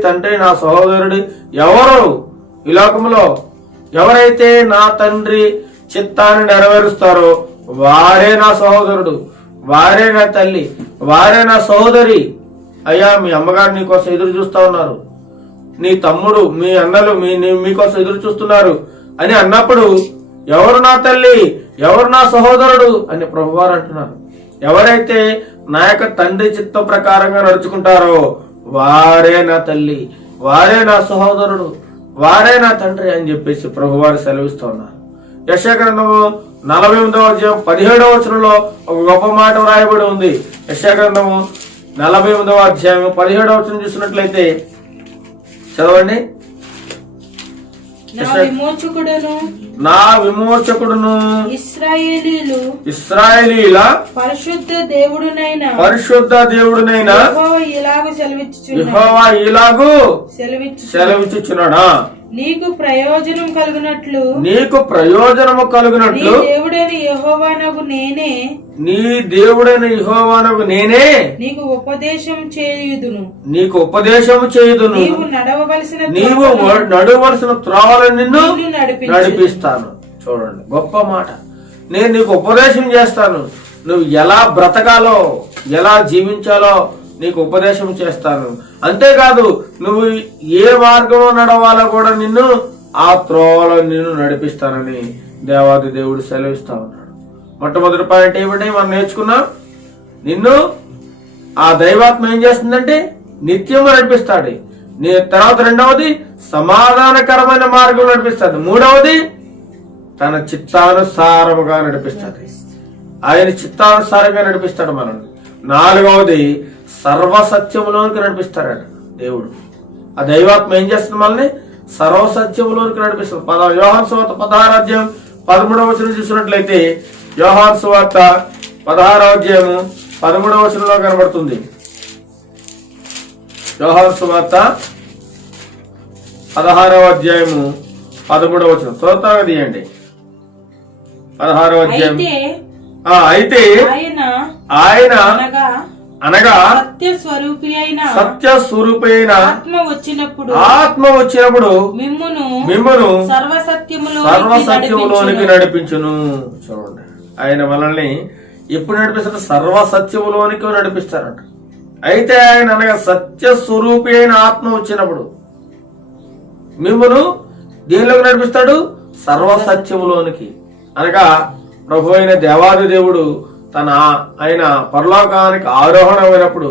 తండ్రి, నా సహోదరుడు. ఎవరు ఈ లోకంలో ఎవరైతే నా తండ్రి చిత్తాన్ని నెరవేరుస్తారో వారే నా సహోదరుడు, వారే నా తల్లి, వారే నా సహోదరి. అయ్యా, మీ అమ్మగారు నీకోసం ఎదురు చూస్తా ఉన్నారు, నీ తమ్ముడు, మీ అన్నలు మీకోసం ఎదురు చూస్తున్నారు అని అన్నప్పుడు ఎవరు నా తల్లి, ఎవరు నా సహోదరుడు అని ప్రభువారు అంటున్నారు. ఎవరైతే నా యొక్క తండ్రి చిత్త ప్రకారంగా నడుచుకుంటారో వారే నా తల్లి, వారే నా సహోదరుడు, వారే నా తండ్రి అని చెప్పేసి ప్రభువారు సెలవిస్తూ ఉన్నారు. యెషయా గ్రంథము 48వ అధ్యాయం 17వ వచనంలో ఒక గొప్ప మాట వ్రాయబడి ఉంది. యెషయా గ్రంథము 48వ అధ్యాయం 17వ వచనం చూసినట్లయితే చదవండి. నా విమోచకుడును ఇశ్రాయేలీల పరిశుద్ధ దేవుడునైన యెహోవా ఇలాగు సెలవిచ్చుచున్నాడా, నీకు ప్రయోజనము కలుగునట్లు నీ దేవుడైన యెహోవానగు నేనే నీకు ఉపదేశం చేయుదును నీవు నడవవలసిన త్రోవలను నిన్ను నడిపిస్తాను. చూడండి, గొప్ప మాట. నేను నీకు ఉపదేశం చేస్తాను, నువ్వు ఎలా బ్రతకాలో, ఎలా జీవించాలో నీకు ఉపదేశం చేస్తాను. అంతేకాదు, నువ్వు ఏ మార్గంలో నడవాలో కూడా నిన్ను ఆ త్రోవలో నిన్ను నడిపిస్తానని దేవాది దేవుడు సెలవిస్తా ఉన్నాడు. మొట్టమొదటి పాయింట్ ఏమిటి మనం నేర్చుకున్నాం? నిన్ను ఆ దైవాత్మ ఏం చేస్తుందంటే నిత్యం నడిపిస్తాడు. తర్వాత రెండవది సమాధానకరమైన మార్గం నడిపిస్తాడు. మూడవది తన చిత్తానుసారముగా నడిపిస్తాడు. ఆయన చిత్తానుసారంగా నడిపిస్తాడు మనల్ని. నాలుగవది సర్వసత్యములోనికి నడిపిస్తాడు దేవుడు. ఆ దైవాత్మ ఏం చేస్తుంది? మనల్ని సర్వసత్యములోనికి నడిపిస్తుంది. యోహాను సువార్త 16వ అధ్యాయం 13వ వచనం చూసినట్లయితే, యోహాను సువార్త 16వ అధ్యాయము 13వ వచనంలో కనబడుతుంది. యోహాను సువార్త 16వ అధ్యాయము 13వ వచనం త్వరగా తీయండి. 16వ అధ్యాయం. అయితే ఆయన అనగా సత్యస్వరూపి అయిన ఆత్మ వచ్చినప్పుడు మిమ్మును సర్వసత్యములోనికి నడిపించును. చూడండి, ఆయన మనల్ని ఎప్పుడు నడిపిస్తాడు? సర్వసత్యములోనికి నడిపిస్తారట. అయితే ఆయన అనగా సత్యస్వరూపి అయిన ఆత్మ వచ్చినప్పుడు మిమ్మును దేనిలోకి నడిపిస్తాడు? సర్వసత్యములోనికి. అనగా ప్రభు అయిన దేవాది దేవుడు ఆయన పరలోకానికి ఆరోహణమైనప్పుడు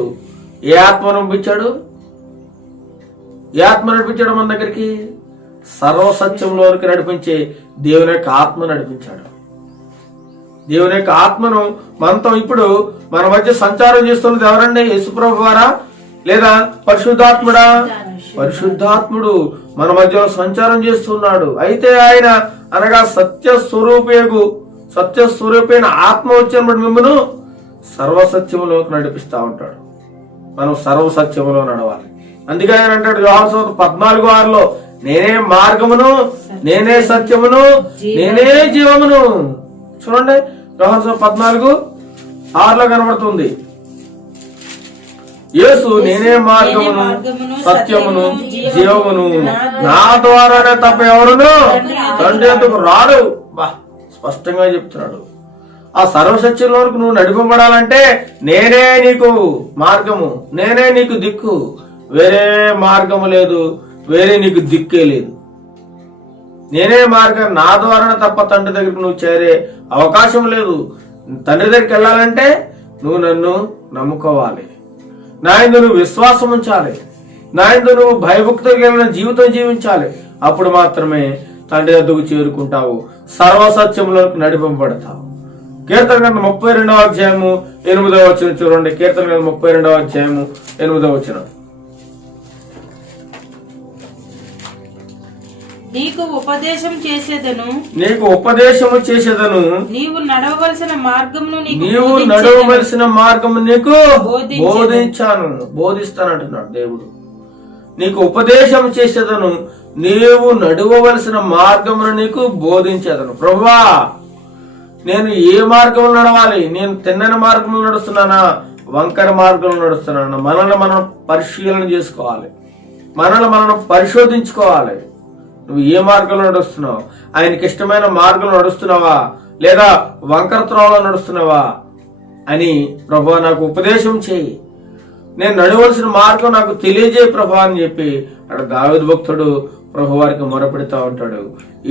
ఏ ఆత్మను పంపించాడు? ఏ ఆత్మ నడిపించాడు మన దగ్గరికి? సర్వసత్యంలోనికి నడిపించే దేవుని యొక్క ఆత్మ నడిపించాడు. దేవుని యొక్క ఆత్మను మనతో ఇప్పుడు మన మధ్య సంచారం చేస్తున్నది ఎవరండి? యేసుప్రభు ద్వారా లేదా పరిశుద్ధాత్ముడా? పరిశుద్ధాత్ముడు మన మధ్యలో సంచారం చేస్తున్నాడు. అయితే ఆయన అనగా సత్యస్వరూపైన ఆత్మ వచ్చినప్పుడు మిమ్మల్ని సర్వసత్యములోకి నడిపిస్తా ఉంటాడు. మనం సర్వసత్యములో నడవాలి. అందుకే ఆయన అంటాడు యోహాను సువార్త 14:6లో, నేనే మార్గమును, నేనే సత్యమును, నేనే జీవమును. చూడండి, యోహాను 14:6 కనబడుతుంది. యేసు నేనే మార్గమును సత్యమును జీవమును, నా ద్వారానే తప్ప ఎవరును తండ్రి ఎందుకు రాడు. బా, స్పష్టంగా చెప్తున్నాడు. ఆ సర్వసత్యంలోనికి నువ్వు నడిపబడాలంటే నేనే నీకు మార్గము, నేనే నీకు దిక్కు. వేరే మార్గము లేదు, వేరే నీకు దిక్కే లేదు. నేనే మార్గం, నా ద్వారానే తప్ప తండ్రి దగ్గరికి నువ్వు చేరే అవకాశం లేదు. తండ్రి దగ్గరికి వెళ్ళాలంటే నువ్వు నన్ను నమ్ముకోవాలి, నా యందు నువ్వు విశ్వాసం ఉంచాలి, నా యందు నువ్వు భయభక్తితో కలిగిన జీవితం జీవించాలి. అప్పుడు మాత్రమే తండ్రి వద్దకు చేరుకుంటావు, సర్వసత్యంలోకి నడిపింపబడతావు. కీర్తన గ్రంథం 32:8 చూడండి. కీర్తన గ్రంథం 32:8. నీకు ఉపదేశం చేసేదను, నీవు నడవవలసిన మార్గమును నీకు బోధించాను, బోధిస్తానంటున్నాడు దేవుడు. నీకు ఉపదేశం చేసేదను, నీవు నడవవలసిన మార్గమును నీకు బోధించేదను. ప్రభువా, నేను ఏ మార్గంలో నడవాలి? నేను తిన్నని మార్గంలో నడుస్తున్నానా, వంకర మార్గంలో నడుస్తున్నానా? మనల్ని మనం పరిశీలన చేసుకోవాలి, మనల్ని మనం పరిశోధించుకోవాలి. నువ్వు ఏ మార్గంలో నడుస్తున్నావు? ఆయనకి ఇష్టమైన మార్గంలో నడుస్తున్నావా, లేదా వంకర త్రోవలో నడుస్తున్నావా అని ప్రభువా నాకు ఉపదేశం చేయి, నేను నడవలసిన మార్గం నాకు తెలియజేయ ప్రభువా అని చెప్పి అక్కడ దావీదు భక్తుడు ప్రభు వారికి మొరపెడతా ఉంటాడు.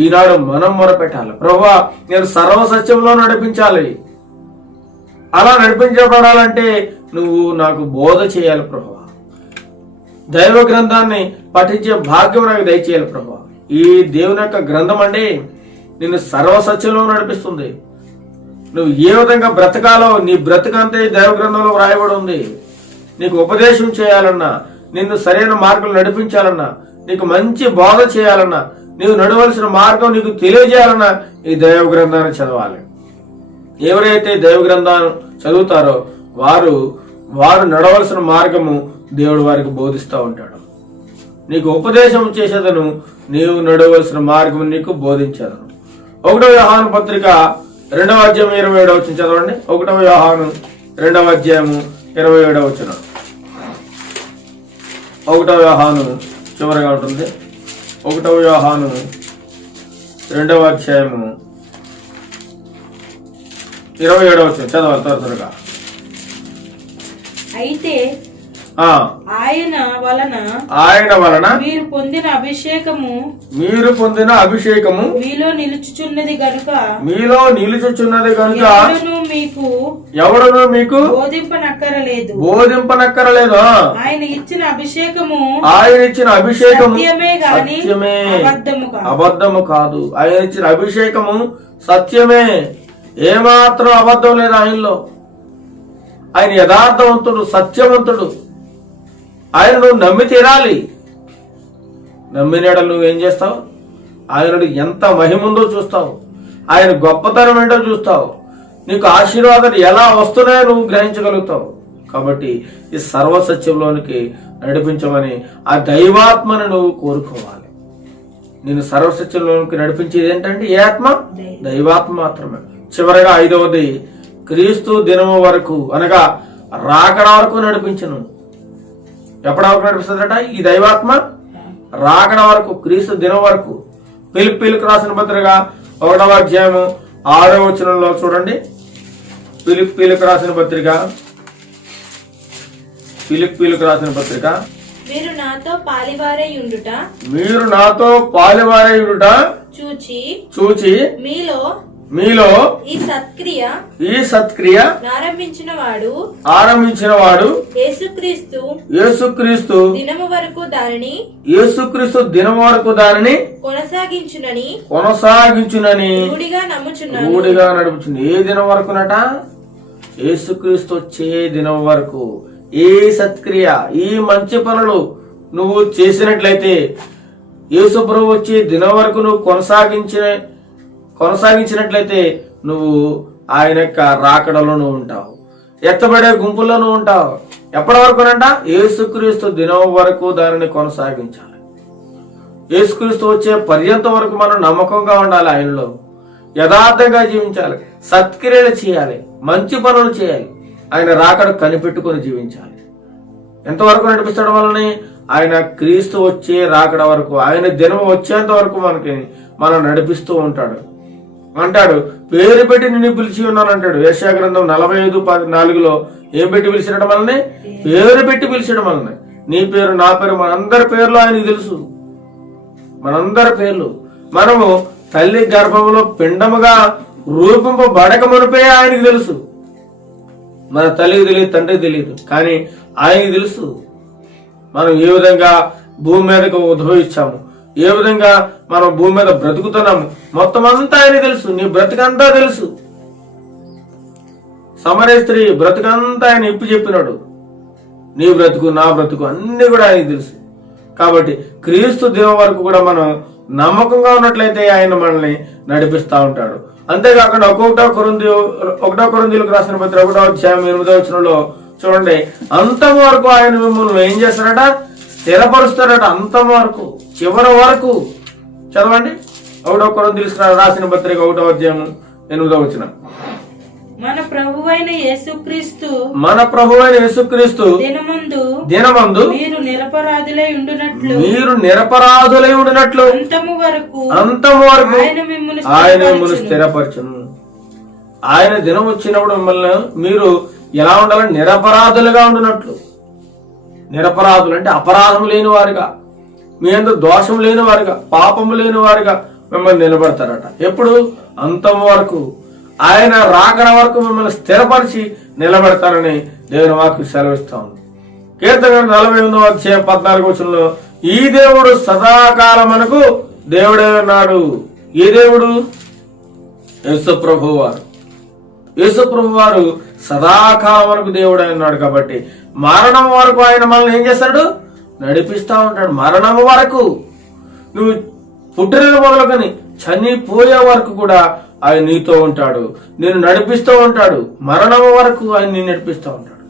ఈనాడు మనం మొరపెట్టాలి, ప్రభువా నేను సర్వసత్యంలో నడిపించాలి. అలా నడిపించబడాలంటే నువ్వు నాకు బోధ చేయాలి ప్రభువా. దైవ గ్రంథాన్ని పఠించే భాగ్యం నాకు దయచేయాలి ప్రభువా. ఈ దేవుని యొక్క గ్రంథం అండి నిన్ను సర్వసత్యంలో నడిపిస్తుంది. నువ్వు ఏ విధంగా బ్రతకాలో నీ బ్రతకంతే దైవ గ్రంథంలో వ్రాయబడి ఉంది. నీకు ఉపదేశం చేయాలన్నా, నిన్ను సరైన మార్గం నడిపించాలన్నా, నీకు మంచి బోధ చేయాలన్నా, నీవు నడవలసిన మార్గం నీకు తెలియజేయాలన్నా ఈ దైవ గ్రంథాన్ని చదవాలి. ఎవరైతే దైవ గ్రంథాన్ని చదువుతారో వారు నడవలసిన మార్గము దేవుడు వారికి బోధిస్తూ ఉంటాడు. నీకు ఉపదేశం చేసేదను, నీవు నడవలసిన మార్గం నీకు బోధించేదను. 1వ యోహాను పత్రిక 2:27 చదవండి. 1వ యోహాను 2:27. 1వ యోహాను చివరిగా ఉంటుంది. 1వ యోహాను 2:27 చదవాలి త్వరగా. అయితే ఆయన వలన మీరు పొందిన అభిషేకము మీలో నిలుచుచున్నది గనుక ఎవడును మీకు బోధింపనక్కరలేదు. ఆయన ఇచ్చిన అభిషేకము సత్యమే, అబద్ధము కాదు. ఆయన ఇచ్చిన అభిషేకము సత్యమే, ఏమాత్రం అబద్ధం లేదు ఆయనలో. ఆయన యథార్థవంతుడు, సత్యవంతుడు. ఆయన నువ్వు నమ్మి తీరాలి. నమ్మినడు నువ్వేం చేస్తావు? ఆయనడు ఎంత మహిముందో చూస్తావు, ఆయన గొప్పతనం ఏంటో చూస్తావు, నీకు ఆశీర్వాదాలు ఎలా వస్తున్నాయో నువ్వు గ్రహించగలుగుతావు. కాబట్టి ఈ సర్వసత్యంలోనికి నడిపించమని ఆ దైవాత్మను నువ్వు కోరుకోవాలి. నేను సర్వసత్యంలోనికి నడిపించేది ఏంటంటే ఏ ఆత్మ? దైవాత్మ మాత్రమే. చివరగా 5వది క్రీస్తు దినము వరకు, అనగా రాకడ వరకు నడిపించను. ఎప్పటి వరకు నడిపిస్తుందట ఈ దైవాత్మ? రాకడ వరకు, క్రీస్తు దినం వరకు. ఫిలిప్పీలకు రాసిన పత్రిక 1:6 చూడండి. ఫిలిప్పీలకు రాసిన పత్రిక మీరు నాతో పాలివారై ఉండుట చూచి మీలో ఈ సత్క్రియ ఆరంభించిన వాడు యేసుక్రీస్తు దినము వరకు దానిని కొనసాగించునని రూఢిగా నడుపుచుంది. ఏ దినం వరకునట? యేసుక్రీస్తు వచ్చే దినం వరకు. ఏ సత్క్రియ, ఈ మంచి పనులు నువ్వు చేసినట్లయితే, యేసు ప్రభువు వచ్చే దినం వరకు నువ్వు కొనసాగించినట్లయితే నువ్వు ఆయన యొక్క రాకడలో నువ్వు ఉంటావు, ఎత్తబడే గుంపుల్లో నువ్వు ఉంటావు. ఎప్పటి వరకునంట? యేసుక్రీస్తు దినం వరకు దానిని కొనసాగించాలి. యేసుక్రీస్తు వచ్చే పర్యంతం వరకు మనం నమ్మకంగా ఉండాలి ఆయనలో. యథార్థంగా జీవించాలి, సత్క్రియలు చేయాలి, మంచి పనులు చేయాలి, ఆయన రాకడ కనిపెట్టుకుని జీవించాలి. ఎంతవరకు నడిపిస్తాడు మనల్ని? ఆయన క్రీస్తు వచ్చే రాకడ వరకు, ఆయన దినం వచ్చేంత వరకు మనం నడిపిస్తూ ఉంటాడు. అంటాడు, పేరు పెట్టి నిన్ను పిలిచి ఉన్నాను అంటాడు. యెషయా గ్రంథం 45:4 ఏం పెట్టి పిలిచాడు మనల్ని? పేరు పెట్టి పిలిచాడు మనల్ని. నీ పేరు, నా పేరు, మనందరి పేర్లు ఆయనకి తెలుసు. మనందరి పేర్లు మనము తల్లి గర్భంలో పిండముగా రూపింపబడక మునిపే ఆయనకి తెలుసు. మన తల్లికి తెలియదు, తండ్రికి తెలియదు, కానీ ఆయనకి తెలుసు. మనం ఏ విధంగా భూమి మీదకు ఉద్భవించాము, ఏ విధంగా మనం భూమి మీద బ్రతుకుతున్నాము, మొత్తం అంతా ఆయన తెలుసు. నీ బ్రతుకంతా తెలుసు. సమరయ స్త్రీ బ్రతుకంతా ఆయన ఇప్పు చెప్పినాడు. నీ బ్రతుకు, నా బ్రతుకు అన్ని కూడా ఆయనకి తెలుసు. కాబట్టి క్రీస్తు దినం వరకు కూడా మనం నమ్మకంగా ఉన్నట్లయితే ఆయన మనల్ని నడిపిస్తా ఉంటాడు. అంతేకాకుండా 1 కొరింథీయులకు రాసిన పత్రిక 1:8 చూడండి, అంతం వరకు ఆయన మిమ్మల్ని ఏం చేస్తారట? స్థిరపరుస్తారట. అంతం వరకు, చివరి వరకు. చదవండి 1 కొరింథీయులకు రాసిన పత్రిక 1:8. మన ప్రభువైన యేసుక్రీస్తు దినమందు మీరు నిరపరాధులై ఉండునట్లు అంతము వరకు ఆయన మిమ్మల్ని స్థిరపరచును. ఆయన దినం వచ్చినప్పుడు మిమ్మల్ని మీరు ఎలా ఉండాలని? నిరపరాధులుగా ఉండునట్లు. నిరపరాధులు అంటే అపరాధం లేని వారుగా, మీ అందరూ దోషం లేని వారుగా, పాపము లేని వారుగా మిమ్మల్ని నిలబడతారట. ఎప్పుడు? అంతం వరకు, ఆయన రాకడ వరకు మిమ్మల్ని స్థిరపరిచి నిలబెడతారని దేవుని వాక్యం సెలవిస్తా ఉంది. కీర్తన 48:14 ఈ దేవుడు సదాకాలం మనకు దేవుడే ఉన్నాడు. ఈ దేవుడు యేసు ప్రభువు వారు. యేసు ప్రభు వారు సదాకాలం వరకు దేవుడే ఉన్నాడు. కాబట్టి మరణం వరకు ఆయన మనల్ని ఏం చేస్తాడు? నడిపిస్తా ఉంటాడు. మరణం వరకు, నువ్వు పుట్టిన మొదలుకొని చనిపోయే వరకు కూడా ఆయన నీతో ఉంటాడు, నేను నడిపిస్తూ ఉంటాడు. మరణం వరకు ఆయన నేను నడిపిస్తూ ఉంటాడు.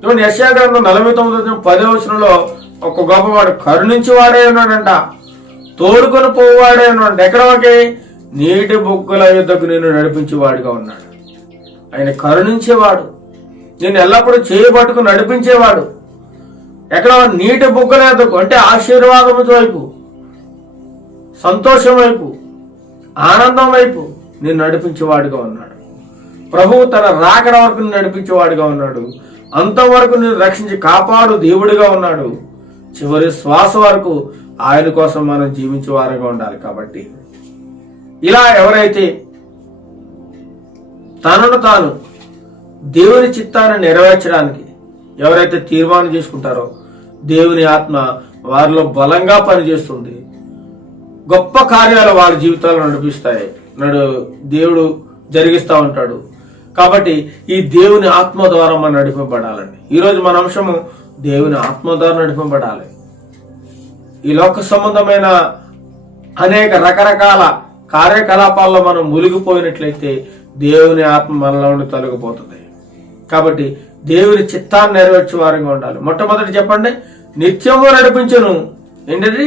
చూడండి, యెషయా గ్రంథం 49:10 ఒక గొప్పవాడు కరుణించి వాడే ఉన్నాడంట, తోడుకొని పోవాడే ఉన్నాడు. ఎక్కడ ఒకే? నీటి బొగ్గుల యుద్ధకు నేను నడిపించేవాడిగా ఉన్నాడు. ఆయన కరుణించేవాడు, నేను ఎల్లప్పుడూ చేయబట్టుకు నడిపించేవాడు. ఎక్కడ? నీటి బొగ్గుల యుద్ధకు, అంటే ఆశీర్వాదం వైపు, సంతోషం వైపు, ఆనందం వైపు నేను నడిపించేవాడుగా ఉన్నాడు. ప్రభువు తన రాకడ వరకు నడిపించేవాడుగా ఉన్నాడు. అంతవరకు నేను రక్షించి కాపాడు దేవుడిగా ఉన్నాడు. చివరి శ్వాస వరకు ఆయన కోసం మనం జీవించేవారుగా ఉండాలి. కాబట్టి ఇలా ఎవరైతే తనను తాను దేవుని చిత్తాన్ని నెరవేర్చడానికి ఎవరైతే తీర్మానం చేసుకుంటారో, దేవుని ఆత్మ వారిలో బలంగా పనిచేస్తుంది. గొప్ప కార్యాలు వారి జీవితాల్లో నడిపిస్తాయి, దేవుడు జరిగిస్తూ ఉంటాడు. కాబట్టి ఈ దేవుని ఆత్మ ద్వారా మనం నడిపబడాలండి. ఈరోజు మన అంశము దేవుని ఆత్మ ద్వారా నడిపబడాలి. ఈ లోక సంబంధమైన అనేక రకరకాల కార్యకలాపాల్లో మనం మునిగిపోయినట్లయితే దేవుని ఆత్మ మనలో నుండి తొలగిపోతుంది. కాబట్టి దేవుని చిత్తాన్ని నెరవేర్చే వారంగా ఉండాలి. మొట్టమొదటి చెప్పండి, నిత్యము నడిపించును. ఏంటది?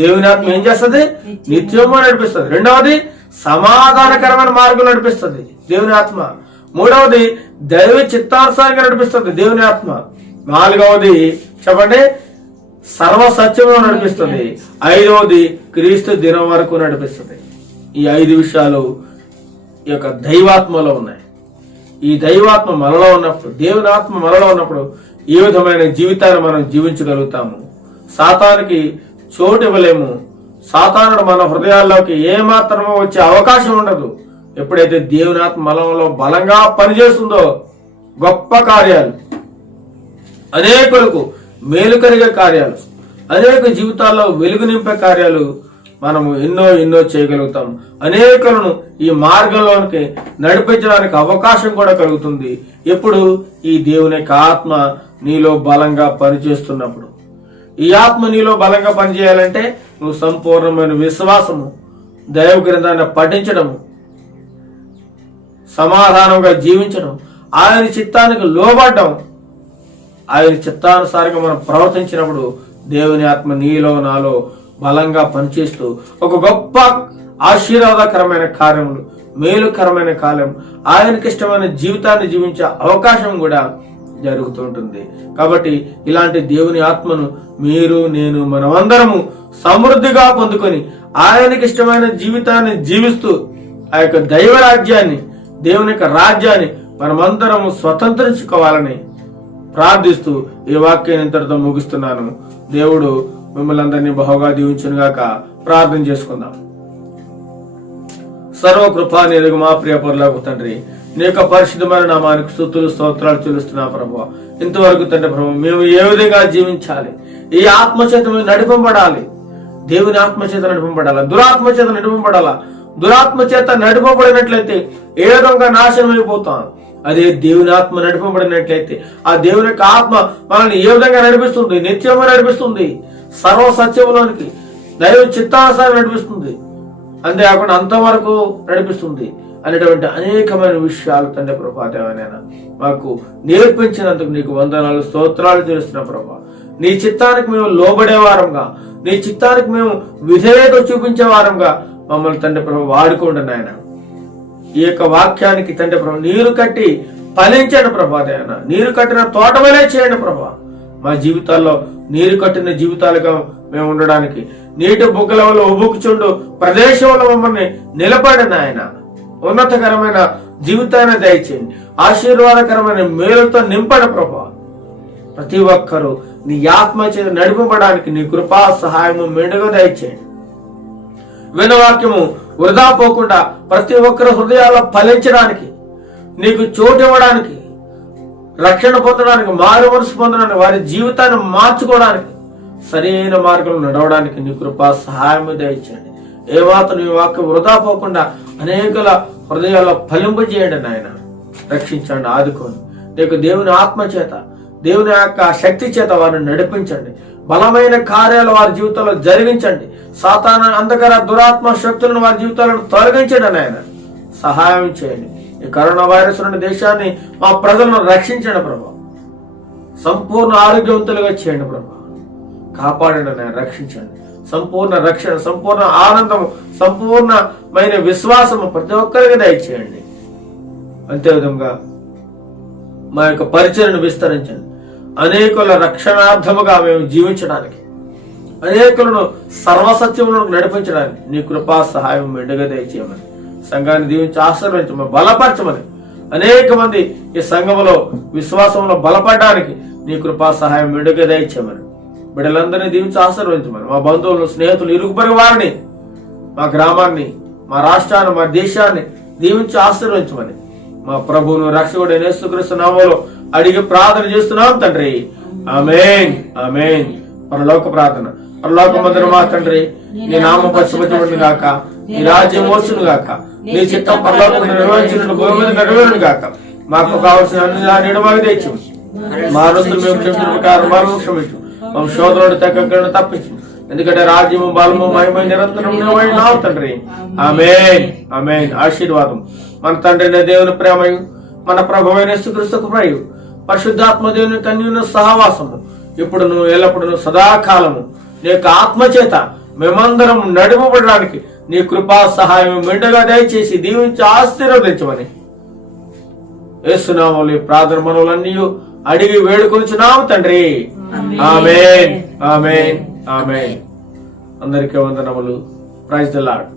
దేవుని ఆత్మ ఏం చేస్తుంది? నిత్యము నడిపిస్తుంది. రెండవది, సమాధానకరమైన మార్గం నడిపిస్తుంది దేవుని ఆత్మ. మూడవది, దైవ చిత్తానుసారంగా నడిపిస్తుంది దేవుని ఆత్మ. నాలుగవది చెప్పండి, సర్వసత్యంలో నడిపిస్తుంది. ఐదవది, క్రీస్తు దినం వరకు నడిపిస్తుంది. ఈ 5 విషయాలు ఈ యొక్క దైవాత్మలో ఉన్నాయి. ఈ దైవాత్మ మనలో ఉన్నప్పుడు, దేవుని ఆత్మ మనలో ఉన్నప్పుడు ఈ విధమైన జీవితాన్ని మనం జీవించగలుగుతాము. సాతానికి చోటు ఇవ్వలేము. సాతానుడు మన హృదయాల్లోకి ఏమాత్రమో వచ్చే అవకాశం ఉండదు. ఎప్పుడైతే దేవుని ఆత్మ మనలో బలంగా పనిచేస్తుందో గొప్ప కార్యాలు, అనేకులకు మేలు కలిగే కార్యాలు, అనేక జీవితాల్లో వెలుగు నింపే కార్యాలు మనము ఎన్నో చేయగలుగుతాం. అనేకులను ఈ మార్గంలోనికి నడిపించడానికి అవకాశం కూడా కలుగుతుంది. ఎప్పుడు? ఈ దేవుని యొక్క ఆత్మ నీలో బలంగా పనిచేస్తున్నప్పుడు. ఈ ఆత్మ నీలో బలంగా పనిచేయాలంటే నువ్వు సంపూర్ణమైన విశ్వాసము, దైవ గ్రంథాన్ని పఠించడము, సమాధానంగా జీవించడం, ఆయన చిత్తానికి లోబడ్డం, ఆయన చిత్తానుసారంగా మనం ప్రవర్తించినప్పుడు దేవుని ఆత్మ నీలో నాలో బలంగా పనిచేస్తూ ఒక గొప్ప ఆశీర్వాదకరమైన కార్యములు, మేలుకరమైన కాలం, ఆయనకి ఇష్టమైన జీవితాన్ని జీవించే అవకాశం కూడా జరుగుతుంటుంది. కాబట్టి ఇలాంటి దేవుని ఆత్మను మీరు, నేను, మనమందరము సమృద్ధిగా పొందుకొని ఆయనకి ఇష్టమైన జీవితాన్ని జీవిస్తూ ఆ యొక్క దైవ రాజ్యాన్ని, దేవుని యొక్క రాజ్యాన్ని మనమందరము స్వతంత్రించుకోవాలని ప్రార్థిస్తూ ఈ వాక్యాన్ని ఇంతటితో ముగిస్తున్నాను. దేవుడు మిమ్మల్ని అందరినీ బహుగా దీవించును గాక. ప్రార్థన చేసుకుందాం. సర్వకృపా నిరుగు మా ప్రియ పరలోక తండ్రి, నీ యొక్క పరిశుద్ధమైన నామానికి స్తుతులు స్తోత్రాలు చెల్లిస్తున్నా ప్రభువా. ఇంతవరకు తండ్రి ప్రభు, మేము ఏ విధంగా జీవించాలి, ఈ ఆత్మచేత మేము నడిపబడాలి, దేవుని ఆత్మచేత నడిపబడాలా, దురాత్మచేత నడిపబడాలా. దురాత్మచేత నడిపబడినట్లయితే ఏ విధంగా నాశనం అయిపోతాం. అదే దేవుని ఆత్మ నడిపబడినట్లయితే ఆ దేవుని యొక్క ఆత్మ మనల్ని ఏ విధంగా నడిపిస్తుంది, నిత్యంగా నడిపిస్తుంది, సర్వ సత్యములోనికి దైవ చిత్తానుసారం నడిపిస్తుంది, అంతేకాకుండా అంతవరకు నడిపిస్తుంది అనేటువంటి అనేకమైన విషయాలు తండ్రి ప్రభా దేవనైనా మాకు నేర్పించినందుకు నీకు వందనాలు, స్తోత్రాలు చేస్తున్న ప్రభా. నీ చిత్తానికి మేము లోబడే వారంగా, నీ చిత్తానికి మేము విధేయత చూపించే వారంగా మమ్మల్ని తండ్రి ప్రభు వాడుకోండి నాయన. ఈ యొక్క వాక్యానికి తండ్రి ప్రభు నీరు కట్టి ఫలించండి ప్రభా దేవన. నీరు కట్టిన తోటవలే చేయండి ప్రభా. మా జీవితాల్లో నీరు కట్టిన జీవితాలుగా మేము ఉండడానికి, నీటి బుగ్గల వల్ల ఉబుకుచుండు ప్రదేశంలో మమ్మల్ని నిలబడిన ఆయన ఉన్నతకరమైన జీవితాన్ని దయచేయండి. ఆశీర్వాదకరమైన మేలుతో నింపడి ప్రభా. ప్రతి ఒక్కరూ నీ ఆత్మ చేత నడిపబడానికి నీ కృపా సహాయము మెండుగా దయచేయండి. వినవాక్యము వృధా పోకుండా ప్రతి ఒక్కరి హృదయాల్లో ఫలించడానికి, నీకు చోటు ఇవ్వడానికి, రక్షణ పొందడానికి, మారు మనసు పొందడానికి, వారి జీవితాన్ని మార్చుకోవడానికి, సరైన మార్గంలో నడవడానికి నీ కృపా సహాయం దయచేయండి. ఏ మాత్రం నీ వాక్యం వృధా పోకుండా అనేకల హృదయాల్లో ఫలింపజేయండి నాయన. రక్షించండి, ఆదుకోండి. నీకు దేవుని ఆత్మ చేత, దేవుని యొక్క శక్తి చేత వారిని నడిపించండి. బలమైన కార్యాలు వారి జీవితంలో జరిగించండి. సాతాన అంధకార దురాత్మ శక్తులను వారి జీవితాలను తొలగించండి నాయన. సహాయం చేయండి. ఈ కరోనా వైరస్ నుండి దేశాన్ని, మా ప్రజలను రక్షించండి ప్రభా. సంపూర్ణ ఆరోగ్యవంతులుగా చేయండి ప్రభా. కాపాడండి నాయన, రక్షించండి. సంపూర్ణ రక్షణ, సంపూర్ణ ఆనందము, సంపూర్ణమైన విశ్వాసము ప్రతి ఒక్కరికి దయచేయండి. అంతేవిధంగా మా యొక్క పరిచయను విస్తరించండి. అనేకుల రక్షణార్థముగా మేము జీవించడానికి, అనేకులను సర్వసత్యములను నడిపించడానికి నీ కృపా సహాయం మెండుగా దయచేయమని, సంఘాన్ని దీవించి ఆశీర్వదించమని, బలపరచమని, అనేక మంది ఈ సంఘములో విశ్వాసంలో బలపడడానికి నీ కృపా సహాయం మెండుగా దయచేయమని, బిడ్డలందరినీ దీవించి ఆశీర్వదించమని, మా బంధువులను, స్నేహితులు, ఇరుగుపరి వారిని, మా గ్రామాన్ని, మా రాష్ట్రాన్ని, మా దేశాన్ని దీవించి ఆశీర్వదించమని, మా ప్రభువును రక్షకుడైన యేసుక్రీస్తు నామములో అడిగి ప్రార్థన చేస్తున్నాం తండ్రి. ఆమేన్, ఆమేన్. పరలోక ప్రార్థన. పరలోకమందున మా తండ్రి, నీ నామం పరిశుద్ధపరచబడును గాక, నీ రాజ్యం వచ్చును గాక, నీ చిత్తం పరలోకమున నెరవేర్చినట్లు భూమి మీద నెరవేరును గాక. మాకు కావలసిన అన్ని మాకు తెచ్చు, మా రోజులు మేము క్షమించిన ప్రకారం మాకు క్షమించు, మా శోధనను తగ్గ తప్పించు. ఎందుకంటే రాజ్యము, బలము, మహిమ నిరంతరం నీవైనావు తండ్రి. ఆమేన్, ఆమేన్. ఆశీర్వాదం మన తండ్రి దేవుని ప్రేమయు, మన ప్రభువైన యేసుక్రీస్తు కృపయు, పరిశుద్ధాత్మ దేవుని కన్యున సహవాసము ఇప్పుడు ఎల్లప్పుడూ సదాకాలము నీ యొక్క ఆత్మచేత మేమందరం నడిపబడడానికి నీ కృపా సహాయం మెండుగా దయచేసి దీవించి ఆశీర్వదించమని యేసునామములో ఈ ప్రార్థన మనవులన్నీ అడిగి వేడుకొంచున్నాము తండ్రి. ఆమేన్, ఆమేన్, ఆమేన్. అందరికీ వందనములు. Praise the lord.